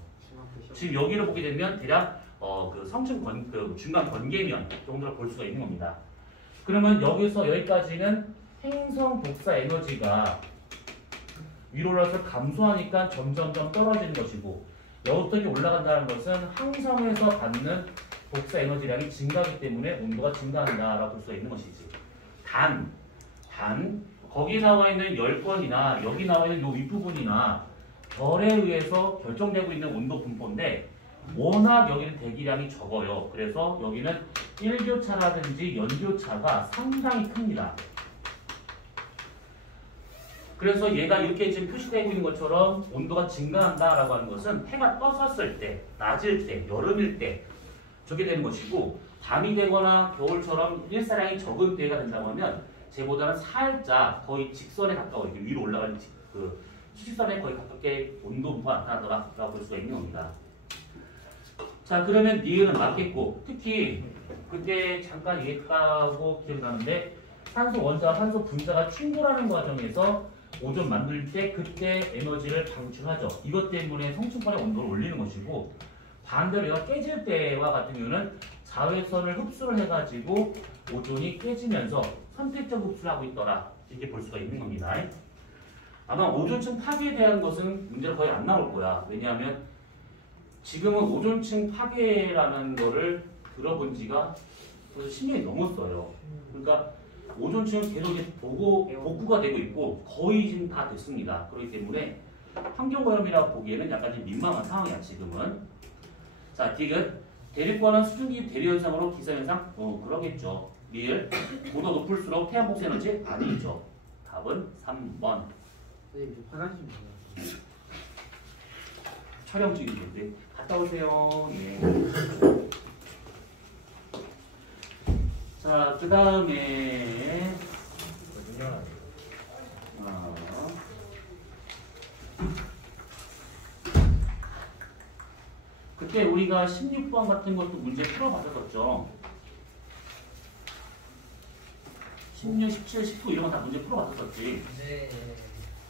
지금 여기를 보게 되면 대략 그 성층 그 중간 번개면 정도를 볼 수가 있는 겁니다. 그러면 여기서 여기까지는 행성 복사 에너지가 위로 올라서 감소하니까 점점점 떨어지는 것이고, 여기부터 올라간다는 것은 항성에서 받는 복사 에너지량이 증가하기 때문에 온도가 증가한다라고 볼 수가 있는 것이지. 단 거기 나와 있는 열권이나 여기 나와 있는 이 윗부분이나 별에 의해서 결정되고 있는 온도 분포인데 워낙 여기는 대기량이 적어요. 그래서 여기는 일교차라든지 연교차가 상당히 큽니다. 그래서 얘가 이렇게 지금 표시되고 있는 것처럼 온도가 증가한다라고 하는 것은 해가 떴었을 때, 낮일 때, 여름일 때 저게 되는 것이고, 밤이 되거나 겨울처럼 일사량이 적은 때가 된다고 하면 쟤보다는 살짝 거의 직선에 가까워 이렇게 위로 올라가는 그 수직선에 거의 가깝게 온도 분포가 나타나더라라고 볼 수가 있는 겁니다. 자, 그러면 니은은 맞겠고, 특히 그때 잠깐 얘기했다고 기억나는데 산소 원자와 산소 분자가 충돌하는 과정에서 오존 만들 때 그때 에너지를 방출하죠. 이것 때문에 성층권의 온도를 올리는 것이고, 반대로 얘가 깨질 때와 같은 경우는 자외선을 흡수를 해가지고 오존이 깨지면서 선택적 흡수를 하고 있더라. 이렇게 볼 수가 있는 겁니다. 아마 오존층 파괴에 대한 것은 문제가 거의 안 나올 거야. 왜냐하면 지금은 오존층 파괴라는 거를 들어본 지가 벌써 10년이 넘었어요. 그러니까 오존층은 계속 복구가 되고 있고 거의 지금 다 됐습니다. 그렇기 때문에 환경오염이라고 보기에는 약간 좀 민망한 상황이야, 지금은. 자, 디귿. 대륙과는 수증기 대류현상으로 기상현상? 그러겠죠. 리을. 고도 높을수록 태양 복수 에너지 아니죠. 답은 3번. 선생님 화장실 좀 촬영 중인데 갔다 오세요. 예. 자, 그 다음에 그때 우리가 16번 같은 것도 문제 풀어봤었죠. 16, 17, 19 이런 거 다 문제 풀어봤었지. 네.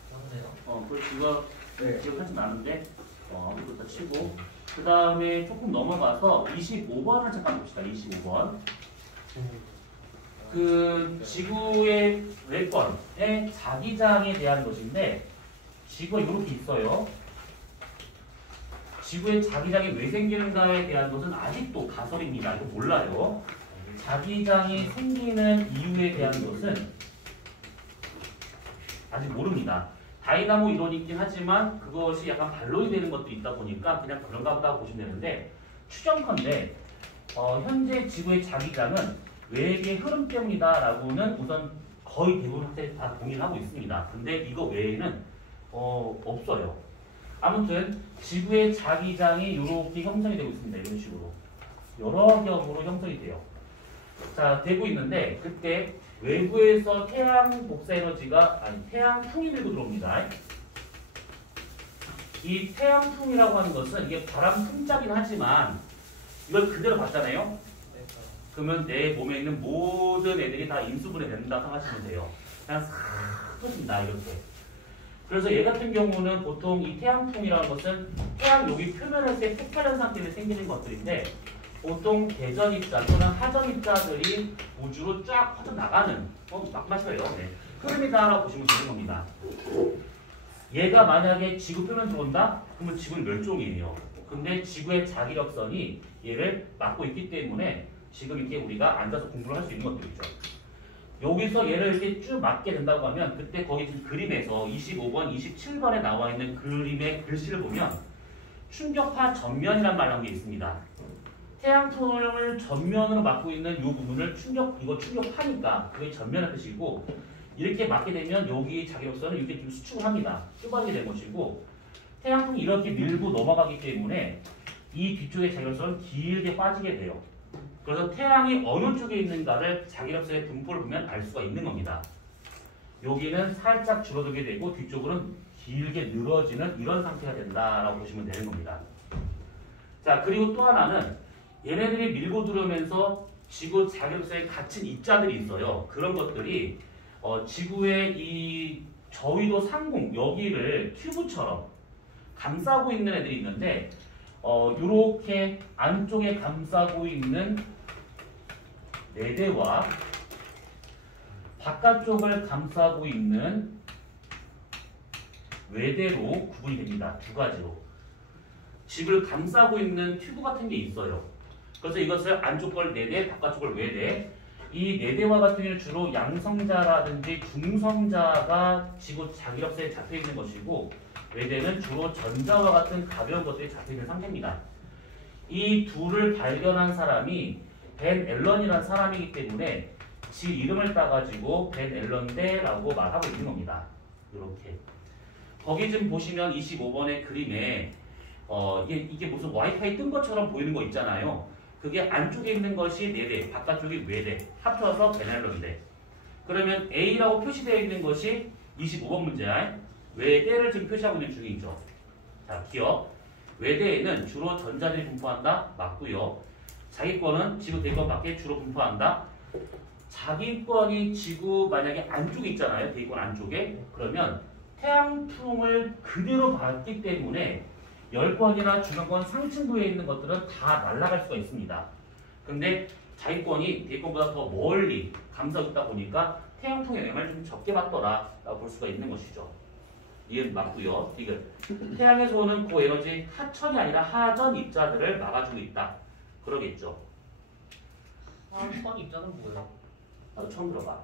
그러네요. 그거 네. 기억하지 않는데 이거 다 치고 그 다음에 조금 넘어가서 25번을 잠깐 봅시다. 25번. 그 지구의 외권의 자기장에 대한 것인데 지구가 이렇게 있어요. 지구의 자기장이 왜 생기는가에 대한 것은 아직도 가설입니다. 이거 몰라요. 자기장이 생기는 이유에 대한 것은 아직 모릅니다. 다이나모 이론이 있긴 하지만 그것이 약간 반론이 되는 것도 있다 보니까 그냥 그런가 보다 보시면 되는데, 추정컨대 현재 지구의 자기장은 외계의 흐름 때문이다라고는 우선 거의 대부분 학생들이 다 동의를 하고 있습니다. 근데 이거 외에는 없어요. 아무튼 지구의 자기장이 이렇게 형성이 되고 있습니다. 이런 식으로 여러 겹으로 형성이 돼요. 자, 되고 있는데 그때 외부에서 태양 복사 에너지가 태양풍이 밀고 들어옵니다. 이 태양풍이라고 하는 것은 이게 바람 풍자긴 하지만 이걸 그대로 봤잖아요. 그러면 내 몸에 있는 모든 애들이 다 인수분해 된다 생각하시면 돼요. 그냥 싹 터진다 이렇게. 그래서 얘 같은 경우는 보통 이 태양풍이라는 것은 태양 여기 표면에서의 폭발현상 때문에 생기는 것들인데 보통 대전 입자 또는 하전 입자들이 우주로 쫙 퍼져나가는 막 마셔요. 네. 흐름이다라고 보시면 되는 겁니다. 얘가 만약에 지구 표면 들어온다? 그러면 지구는 멸종이에요. 근데 지구의 자기력선이 얘를 막고 있기 때문에 지금 이렇게 우리가 앉아서 공부를 할 수 있는 것들이죠. 여기서 얘를 이렇게 쭉 맞게 된다고 하면 그때 거기 지금 그림에서 25번, 27번에 나와 있는 그림의 글씨를 보면 충격파 전면이란 말이라는 게 있습니다. 태양풍을 전면으로 막고 있는 이 부분을 이거 충격파니까 그게 전면의 뜻이고 이렇게 맞게 되면 여기 자기력선은 이렇게 좀 수축을 합니다. 좁아지게 된 것이고 태양풍이 이렇게 밀고 넘어가기 때문에 이 뒤쪽의 자기력선은 길게 빠지게 돼요. 그래서 태양이 어느 쪽에 있는가를 자기력선의 분포를 보면 알 수가 있는 겁니다. 여기는 살짝 줄어들게 되고 뒤쪽으로는 길게 늘어지는 이런 상태가 된다라고 보시면 되는 겁니다. 자, 그리고 또 하나는 얘네들이 밀고 들어오면서 지구 자기력선에 갇힌 입자들이 있어요. 그런 것들이 지구의 이 저위도 상공 여기를 큐브처럼 감싸고 있는 애들이 있는데 이렇게 안쪽에 감싸고 있는 내대와 바깥쪽을 감싸고 있는 외대로 구분이 됩니다. 두 가지로. 지구를 감싸고 있는 튜브 같은 게 있어요. 그래서 이것을 안쪽 걸 내대, 바깥쪽 걸 외대. 이 내대와 같은 경우는 주로 양성자라든지 중성자가 지구 자기력선에 잡혀 있는 것이고 외대는 주로 전자와 같은 가벼운 것들이 잡혀 있는 상태입니다. 이 둘을 발견한 사람이 벤 앨런이라는 사람이기 때문에 지 이름을 따가지고 벤 앨런대라고 말하고 있는 겁니다. 이렇게. 거기 좀 보시면 25번의 그림에 이게 무슨 와이파이 뜬 것처럼 보이는 거 있잖아요. 그게 안쪽에 있는 것이 내대, 바깥쪽이 외대, 합쳐서 벤 앨런대. 그러면 A라고 표시되어 있는 것이 25번 문제야. 외대를 지금 표시하고 있는 중이죠. 자, 기억. 외대에는 주로 전자들이 분포한다. 맞고요. 자기권은 지구 대기권 밖에 주로 분포한다. 자기권이 지구 만약에 안쪽에 있잖아요. 대기권 안쪽에. 그러면 태양풍을 그대로 받기 때문에 열권이나 중간권 상층부에 있는 것들은 다 날아갈 수가 있습니다. 근데 자기권이 대기권보다 더 멀리 감싸고 있다 보니까 태양풍의 영향을 좀 적게 받더라 라고 볼 수가 있는 것이죠. 이건 맞고요. 이건 태양에서 오는 고에너지 하천이 아니라 하전 입자들을 막아주고 있다. 그러겠죠. 하천 입자는 뭐예요? 나도 처음 들어봐.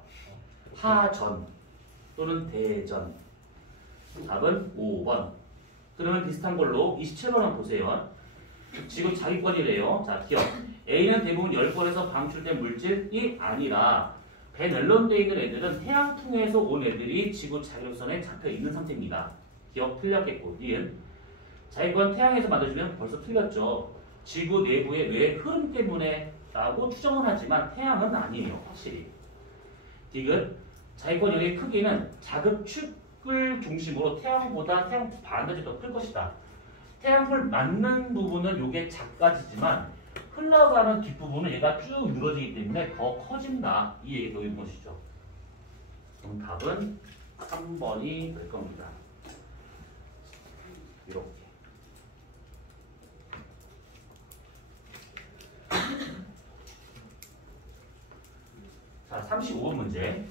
하전 또는 대전. 답은 5번. 그러면 비슷한 걸로 27번 한번 보세요. 지금 자기권이래요. 자, 기억. A는 대부분 열권에서 방출된 물질이 아니라 벤 앨런대에 있는 애들은 태양풍에서 온 애들이 지구 자기력선에 잡혀 있는 상태입니다. 기억 틀렸겠고, 니은. 자기권 태양에서 만들어주면 벌써 틀렸죠. 지구 내부의 뇌의 흐름 때문에 라고 추정은 하지만 태양은 아니에요. 확실히. 디귿. 자기권 영의 크기는 자극축을 중심으로 태양보다 태양 반드시 더 클 것이다. 태양풍을 맞는 부분은 이게 작아지지만 흘러가는 뒷부분은 얘가 쭉 늘어지기 때문에 더 커진다. 이 얘기가 있는 것이죠. 그럼 답은 3번이 될 겁니다. 이렇게. 자, 35번 문제.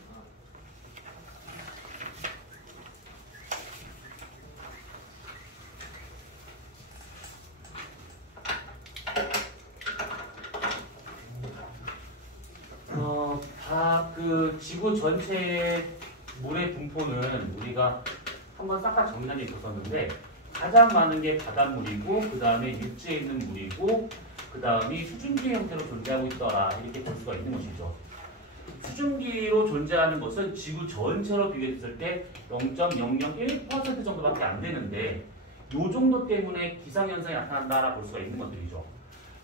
그 지구 전체의 물의 분포는 우리가 한번 싹 정리한 적이 있었는데 가장 많은 게 바닷물이고 그 다음에 육지에 있는 물이고 그 다음이 수증기 형태로 존재하고 있더라 이렇게 볼 수가 있는 것이죠. 수증기로 존재하는 것은 지구 전체로 비교했을 때 0.001% 정도밖에 안 되는데 이 정도 때문에 기상현상이 나타난다라 볼 수가 있는 것들이죠.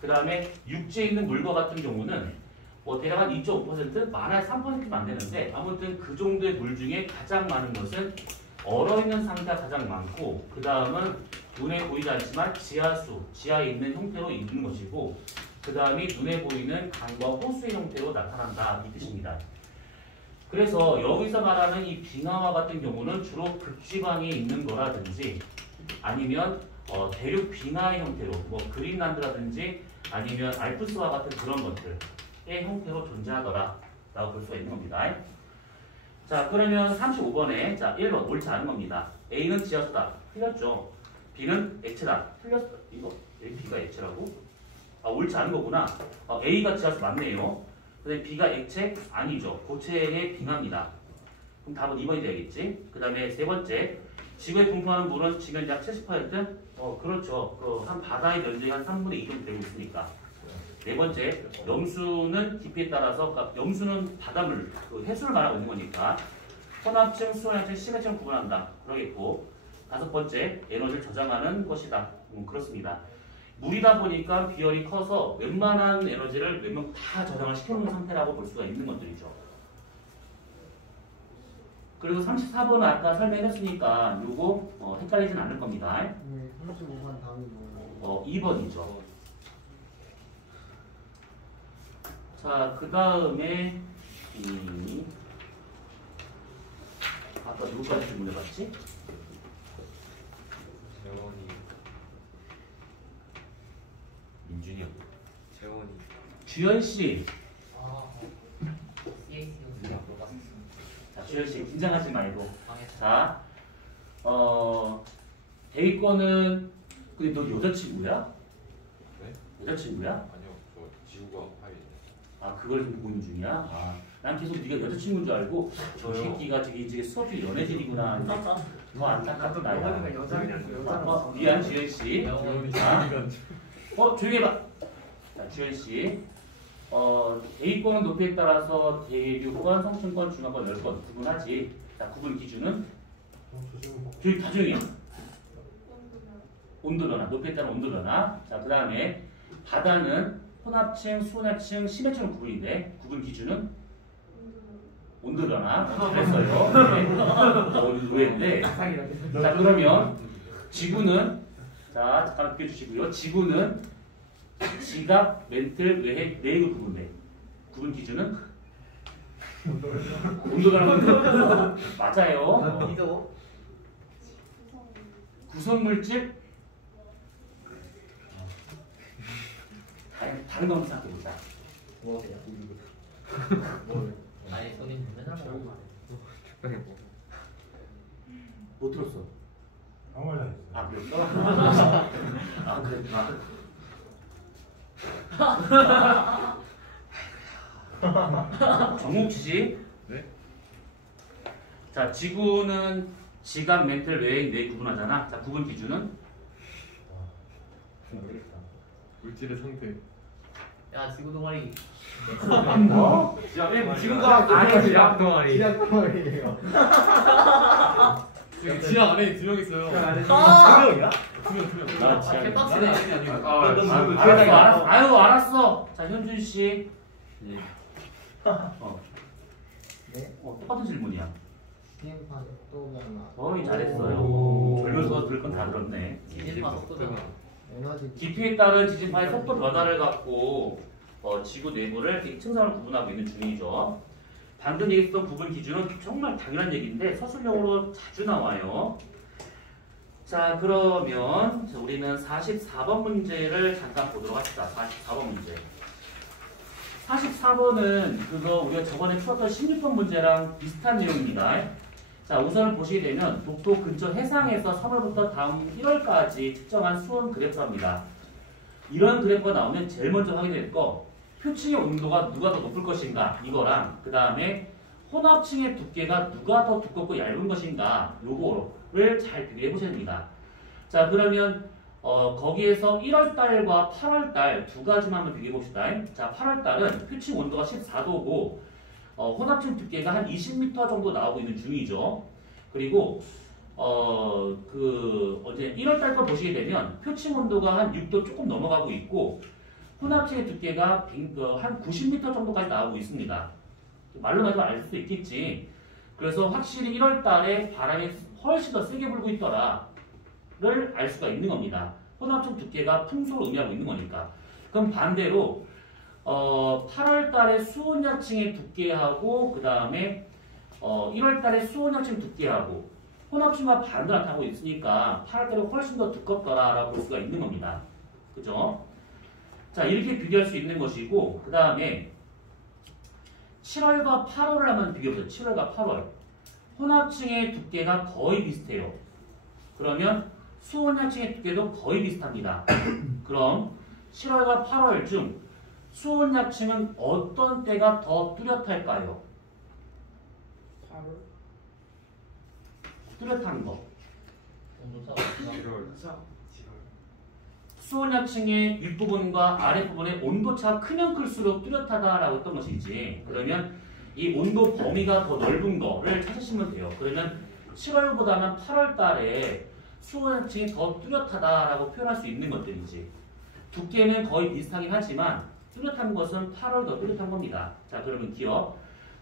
그 다음에 육지에 있는 물과 같은 경우는 뭐 대략 한 2.5% 많아야 3%면 안 되는데 아무튼 그 정도의 물 중에 가장 많은 것은 얼어있는 상태가 가장 많고 그 다음은 눈에 보이지 않지만 지하수, 지하에 있는 형태로 있는 것이고 그 다음이 눈에 보이는 강과 호수의 형태로 나타난다 이 뜻입니다. 그래서 여기서 말하는 이 빙하와 같은 경우는 주로 극지방에 있는 거라든지 아니면 대륙 빙하의 형태로 뭐 그린란드라든지 아니면 알프스와 같은 그런 것들의 형태로 존재하더라 라고 볼 수가 있는 겁니다. 자 그러면 35번에 자 1번 옳지 않은 겁니다. A는 지하수다 틀렸죠. B는 액체다 틀렸어. 이거 B가 액체라고? 아 옳지 않은 거구나. A가 지하수 맞네요. 근데 B가 액체 아니죠. 고체의 빙하입니다. 그럼 답은 2번이 되겠지. 그 다음에 세 번째 지구에 분포하는 물은 지면 약 70%? 그렇죠. 한 바다의 면적이 한 3분의 2 정도 되고 있으니까. 네 번째 염수는 깊이에 따라서 그러니까 염수는 바닷물, 해수를 말하고 있는 거니까 혼합층, 수온층, 심해층을 구분한다. 그러겠고 다섯 번째 에너지를 저장하는 것이다. 그렇습니다. 물이다 보니까 비열이 커서 웬만한 에너지를 다 저장을 시켜놓은 상태라고 볼 수가 있는 것들이죠. 그리고 34번은 아까 설명했으니까 요거 헷갈리진 않을 겁니다. 네, 35번 다음이 뭐예요? 2번이죠. 자, 그 다음에 아까 누구까지 질문해봤지? 재원이 민준이 형. 재원이 주현 씨. CAC였으니까 물어봤어. 자, 주현 씨 긴장하지 말고. 망했어. 자, 대위권은 근데 너 여자친구야? 네? 여자친구야? 아니요, 저 지구가 파이. 아, 그걸 지금 보는 중이야? 아, 난 계속 네가 여자친구인 줄 알고 저 새끼가 저기 수업이 연애질이구나. 너 안타깝다. 야. 영원이가 여자라서 미안, 주현 씨. 자, 조용히 해봐. 자, 주현 씨. 대위권은 높이에 따라서 대륙권, 성층권, 중앙권, 열권 구분하지. 자, 구분 기준은 조용히 다 조용히 해. 온도 변화, 높이에 따른 온도 변화. 자, 그 다음에 바다는 혼합층, 수온합층, 심해층 구분인데 구분 기준은 온도 변화. 잘했어요. 네. 의외인데. 자, 그러면 지구는 자, 잠깐 비켜주시고요. 지구는 지각, 멘틀, 외핵, 내액을 구분해. 구분 기준은 온도 변화. 맞아요. 이도 구성물질 다른 거 한번 생각해보자. 뭐예요? 아니 손님 맨날 먹어. 적당히 뭐 못 들었어. 아무 말도 안 했어요. 아, 그랬어? 아, 그랬구나. 정욱 씨. 네? 자, 지구는 지각, 멘틀, 외액, 뇌 구분하잖아. 자, 구분 기준은? 물질의 상태 야 지구 동아리. 뭐? 지구가 아니 지압 동아리 지하 동아리예요. 지하 안에 2명 있어요 명이야? 2명 나 아 지하 개빡치네. 알았어. 아유, 알았어. 자, 현준 씨. 예. 네. 똑같은 질문이야. 비행판 또 변화. 거의 잘했어요. 오. 졸면서 들을 건 다 들었네. 지진파 속도잖아. 에너지 깊이에 따른 지진파의 속도 변화를 갖고 지구 내부를 이렇게 층상으로 구분하고 있는 중이죠. 방금 얘기했던 구분 기준은 정말 당연한 얘기인데 서술형으로 자주 나와요. 자, 그러면 우리는 44번 문제를 잠깐 보도록 합시다. 44번 문제. 44번은 그거 우리가 저번에 풀었던 16번 문제랑 비슷한 내용입니다. 자, 우선 보시게 되면 독도 근처 해상에서 3월부터 다음 1월까지 측정한 수온 그래프랍니다. 이런 그래프가 나오면 제일 먼저 확인될 거 표층의 온도가 누가 더 높을 것인가 이거랑 그 다음에 혼합층의 두께가 누가 더 두껍고 얇은 것인가 요거를 잘 비교해 보셔야 됩니다. 자, 그러면 거기에서 1월달과 8월달 두 가지만 한번 비교해 봅시다. 자, 8월달은 표층 온도가 14도고 혼합층 두께가 한 20m 정도 나오고 있는 중이죠. 그리고 어제 1월달 거 보시게 되면 표층 온도가 한 6도 조금 넘어가고 있고 혼합체의 두께가 한 90m 정도까지 나오고 있습니다. 말로만 해도 알 수 있겠지. 그래서 확실히 1월 달에 바람이 훨씬 더 세게 불고 있더라를 알 수가 있는 겁니다. 혼합체 두께가 풍속을 의미하고 있는 거니까. 그럼 반대로 8월 달에 수온약층의 두께하고 그 다음에 1월 달에 수온약층 두께하고 혼합층과 반대로 나타나고 있으니까 8월 달에 훨씬 더 두껍더라라고 볼 수가 있는 겁니다. 그죠? 자, 이렇게 비교할 수 있는 것이고 그 다음에 7월과 8월을 한번 비교해보세요. 7월과 8월. 혼합층의 두께가 거의 비슷해요. 그러면 수온약층의 두께도 거의 비슷합니다. 그럼 7월과 8월 중 수온약층은 어떤 때가 더 뚜렷할까요? 8월? 뚜렷한 거. 온도차. 수온약층의 윗부분과 아랫부분의 온도차가 크면 클수록 뚜렷하다라고 했던 것이지. 그러면 이 온도 범위가 더 넓은 거를 찾으시면 돼요. 그러면 7월보다는 8월 달에 수온약층이 더 뚜렷하다라고 표현할 수 있는 것들이지. 두께는 거의 비슷하긴 하지만 뚜렷한 것은 8월 더 뚜렷한 겁니다. 자, 그러면 기억.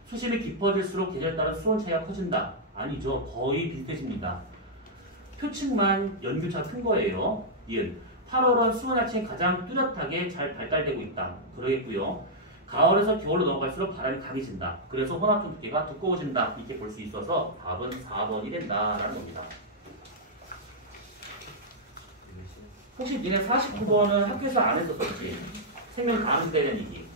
수심이 깊어질수록 계절에 따른 수온 차이가 커진다. 아니죠. 거의 비슷해집니다. 표층만 연교차가 큰 거예요. 8월은 수온약층이 가장 뚜렷하게 잘 발달되고 있다. 그러겠고요. 가을에서 겨울로 넘어갈수록 바람이 강해진다. 그래서 혼합층 두께가 두꺼워진다. 이렇게 볼 수 있어서 답은 4번이 된다라는 겁니다. 혹시 니네 49번은 학교에서 안 했었지? 생명 가능 대련 얘기.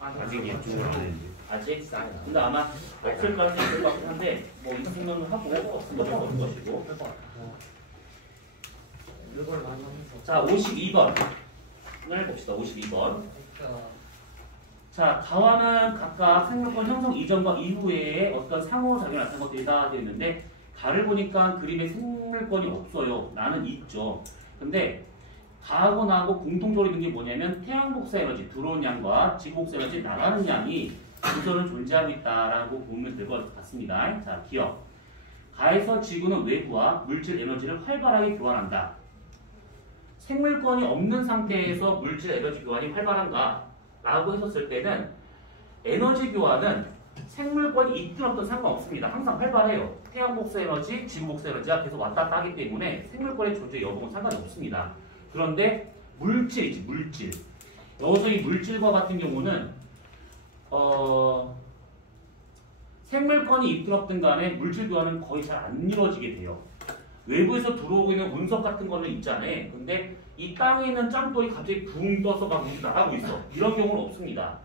아직 예측을 안 했는데. 아직? 근데 아마 없을 가능성이 있을 것 같긴 한데 뭐 있으면 하고 없으면 없을 것이고. 이걸 많이 하면서. 자, 52번을 봅시다. 52번. 자, 가와는 각각 생물권 형성 이전과 이후에 어떤 상호작용이 나타난 것들이 다 되어 있는데 가를 보니까 그림에 생물권이 없어요. 나는 있죠. 근데 가하고 나하고 공통적으로 있는 게 뭐냐면 태양 복사 에너지 들어온 양과 지구 복사 에너지 나가는 양이 우선은 존재하고 있다라고 보면 될 것 같습니다. 자, 기억. 가에서 지구는 외부와 물질 에너지를 활발하게 교환한다. 생물권이 없는 상태에서 물질 에너지 교환이 활발한가? 라고 했었을 때는 에너지 교환은 생물권이 있든 없든 상관없습니다. 항상 활발해요. 태양 복사 에너지, 지구 복사 에너지가 계속 왔다 갔다 하기 때문에 생물권의 존재 여부는 상관이 없습니다. 그런데 물질이지, 물질. 여기서 이 물질과 같은 경우는 생물권이 있든 없든 간에 물질 교환은 거의 잘 안 이루어지게 돼요. 외부에서 들어오고 있는 운석 같은 거는 있잖아요. 근데 이 땅에 있는 짱돌이 갑자기 붕 떠서 막 나가고 있어. 이런 경우는 없습니다.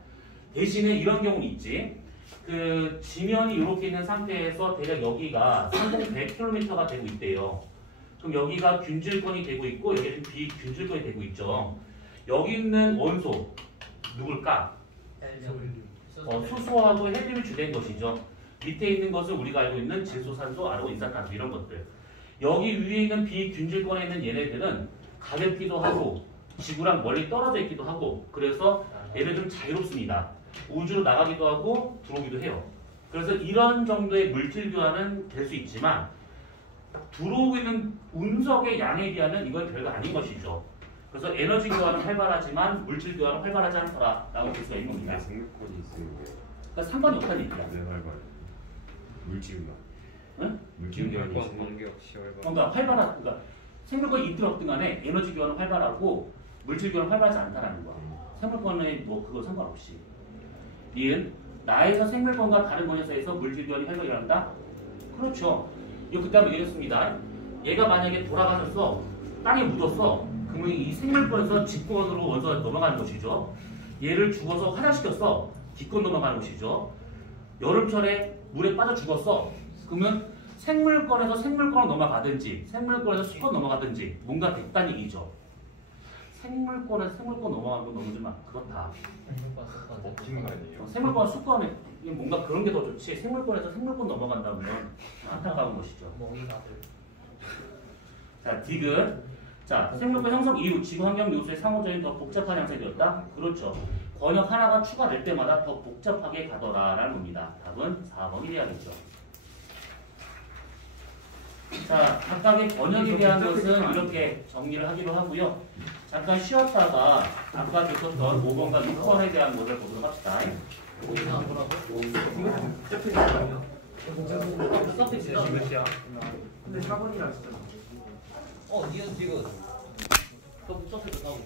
대신에 이런 경우는 있지. 그 지면이 이렇게 있는 상태에서 대략 여기가 상공 100km가 되고 있대요. 그럼 여기가 균질권이 되고 있고 여기는 비균질권이 되고 있죠. 여기 있는 원소 누굴까? 수소하고 헬륨이 주된 것이죠. 밑에 있는 것은 우리가 알고 있는 질소, 산소, 아르곤, 이산화탄소 이런 것들. 여기 위에 있는 비균질권에 있는 얘네들은 가볍기도 하고 지구랑 멀리 떨어져 있기도 하고 그래서 얘네들은 자유롭습니다. 우주로 나가기도 하고 들어오기도 해요. 그래서 이런 정도의 물질 교환은 될 수 있지만 들어오고 있는 운석의 양에 비하면 이건 별거 아닌 것이죠. 그래서 에너지 교환은 활발하지만 물질 교환은 활발하지 않더라라고 볼 수가 있는 겁니다. 왜 생물권이 있으면 왜? 그러니까 상관이 없다는 얘기야. 왜 활발? 물질만. 응? 물질만이 있으면 관계없이 활발. 그러니까 활발한, 그러니까 생물권이 있든 없든 간에 에너지 교환은 활발하고 물질 교환은 활발하지 않다라는 거야. 생물권의 뭐 그거 상관없이. 니은 나에서 생물권과 다른 원소에서 물질 교환이 활발히 일어난다? 그렇죠. 이거 그때 한번 얘기했습니다. 얘가 만약에 돌아가셔서 땅에 묻었어. 그러면 이 생물권에서 직권으로 원소가 넘어가는 것이죠. 얘를 죽어서 화장시켰어. 기권 넘어가는 것이죠. 여름철에 물에 빠져 죽었어. 그러면 생물권에서 생물권으로 넘어가든지 생물권에서 수권 넘어가든지 뭔가 됐다는 얘기죠. 생물권에서 생물권 넘어가는 건 너무 좀 그렇다. 먹히는 거 아니에요? 생물권 수권에 뭔가 그런 게 더 좋지. 생물권에서 생물권 넘어간다면 안타까운 것이죠. 멍이가들. 자, 디귿. 자, 생물권 형성 이후 지구 환경 요소의 상호작용이 더 복잡한 양상이 되었다. 그렇죠. 권역 하나가 추가될 때마다 더 복잡하게 가더라라는 겁니다. 답은 4번이 돼야겠죠. 자, 각각의 권역에 대한 것은 이렇게 정리를 하기로 하고요. 잠깐 쉬었다가 아까 줬었던 5번과 6번에 대한 것을 보도록 합시다. 어디서 안 보라고? 서피스 몇이야? 근데 4번이라 했잖아. 니은 지금 서피스 하고